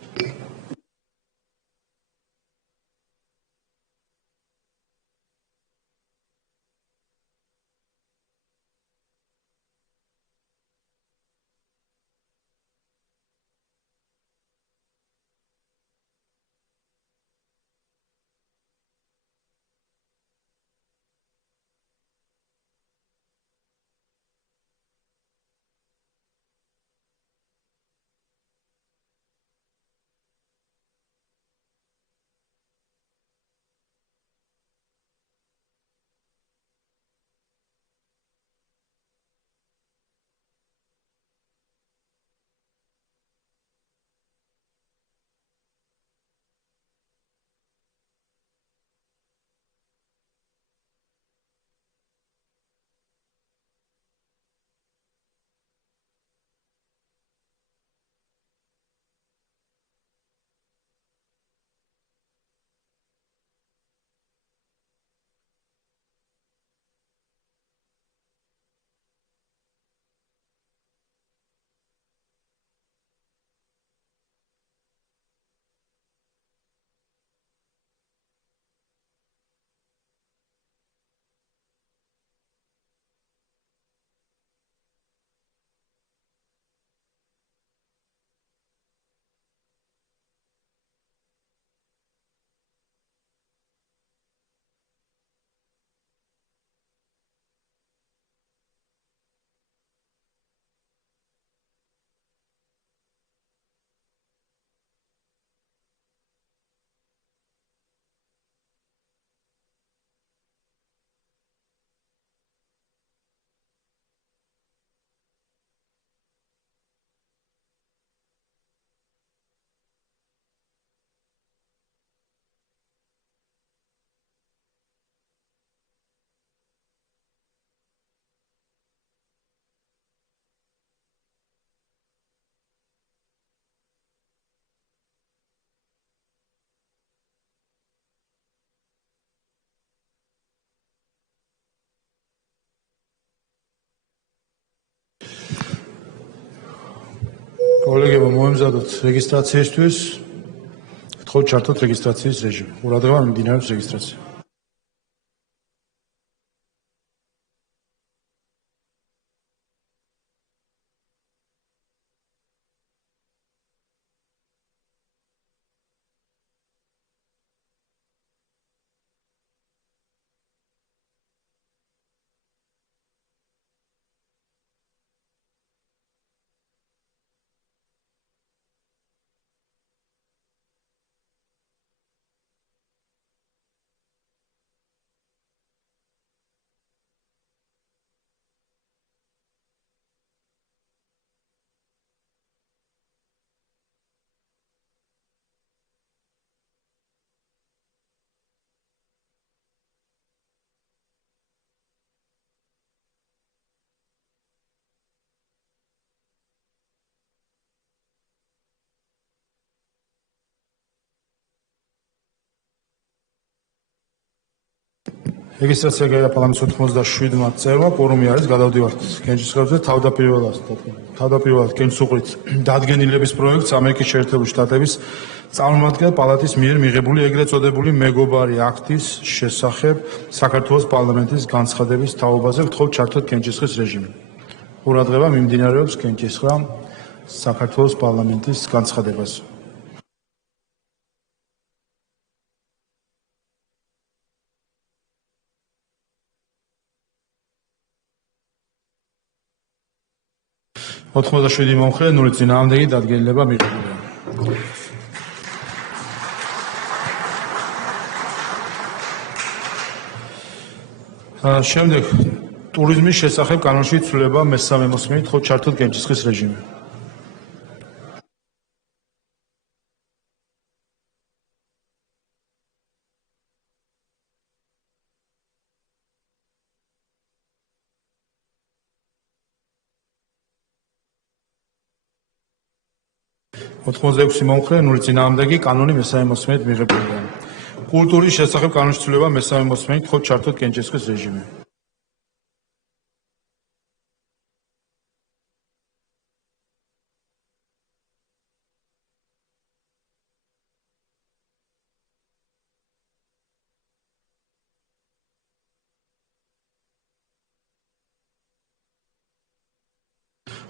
კოლეგებო, მოემზადოთ რეგისტრაციისთვის. გთხოვთ ჩართოთ რეგისტრაციის რეჟიმი. ყურადღება მიმდინარეობს რეგისტრაცია. რეგისტრაცია გაიაფალა 87-მა წევრმა, კორუმი არის, გადავდივართ კენჭისყრებზე, თავდაპირველად კენჭისყრით დადგენილების პროექტს ამერიკის შეერთებული შტატების წარმომადგენელ პალატის მიერ მიღებული ეგრეთ წოდებული მეგობარი აქტის შესახებ საქართველოს პარლამენტის განცხადების თაობაზე გთხოვთ ჩართოთ კენჭისყრის რეჟიმი. ყურადღება მიმდინარეობს კენჭისყრა საქართველოს პარლამენტის განცხადებაზე. ოთხმოცდაშვიდი მომხრე, 0 წინააღმდეგი დადგენილება მიღებულია. შემდეგ ტურიზმის შესახებ კანონში ცვლილება მესამე მოსმენით გთხოვთ ჩართოთ კენჭისყრის რეჟიმი. ოთხმოცდაექვსი მომხრე, 0 წინააღმდეგი კანონი მესამე მოსმენით მიღებულია. კულტურის შესახებ კანონში ცვლილება მესამე მოსმენით გთხოვთ ჩართოთ კენჭისყრის რეჟიმი.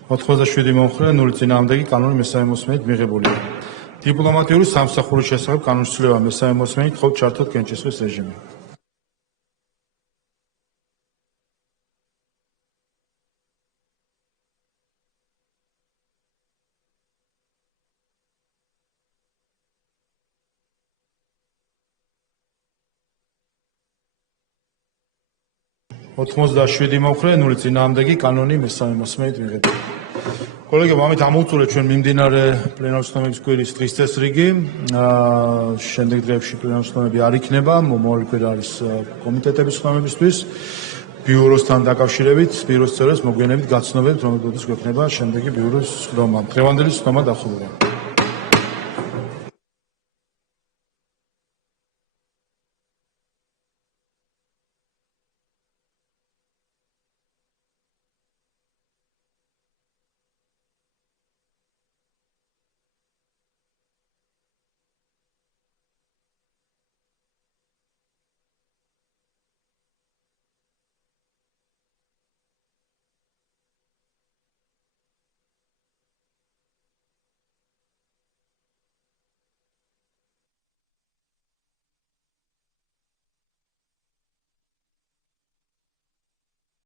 ოთხმოცდაშვიდი მომხრე, 0 წინააღმდეგი კანონი მესამე მოსმენით მიღებულია. დიპლომატიური სამსახურის შესახებ კანონში ცვლილება მესამე მოსმენით გთხოვთ ჩართოთ კენჭისყრის რეჟიმი. ოთხმოცდაშვიდი მომხრე, 0 წინააღმდეგი კანონი მესამე მოსმენით მიღებულია. კოლეგებო, ამით ამოვწურეთ ჩვენ მიმდინარე პლენარული ცნობების კვირის დღის წესრიგი. შემდეგ დღეებში პლენარული ცნობები არ იქნება, მომავალი კვირა არის კომიტეტების ცნობებისთვის. ბიუროსთან დაკავშირებით, ბიუროს წევრებს მოგვიანებით გაცნობებთ, რომელთაც გვექნება შემდეგი ბიუროს ცნობა. დღევანდელი ცნობა დასრულდა.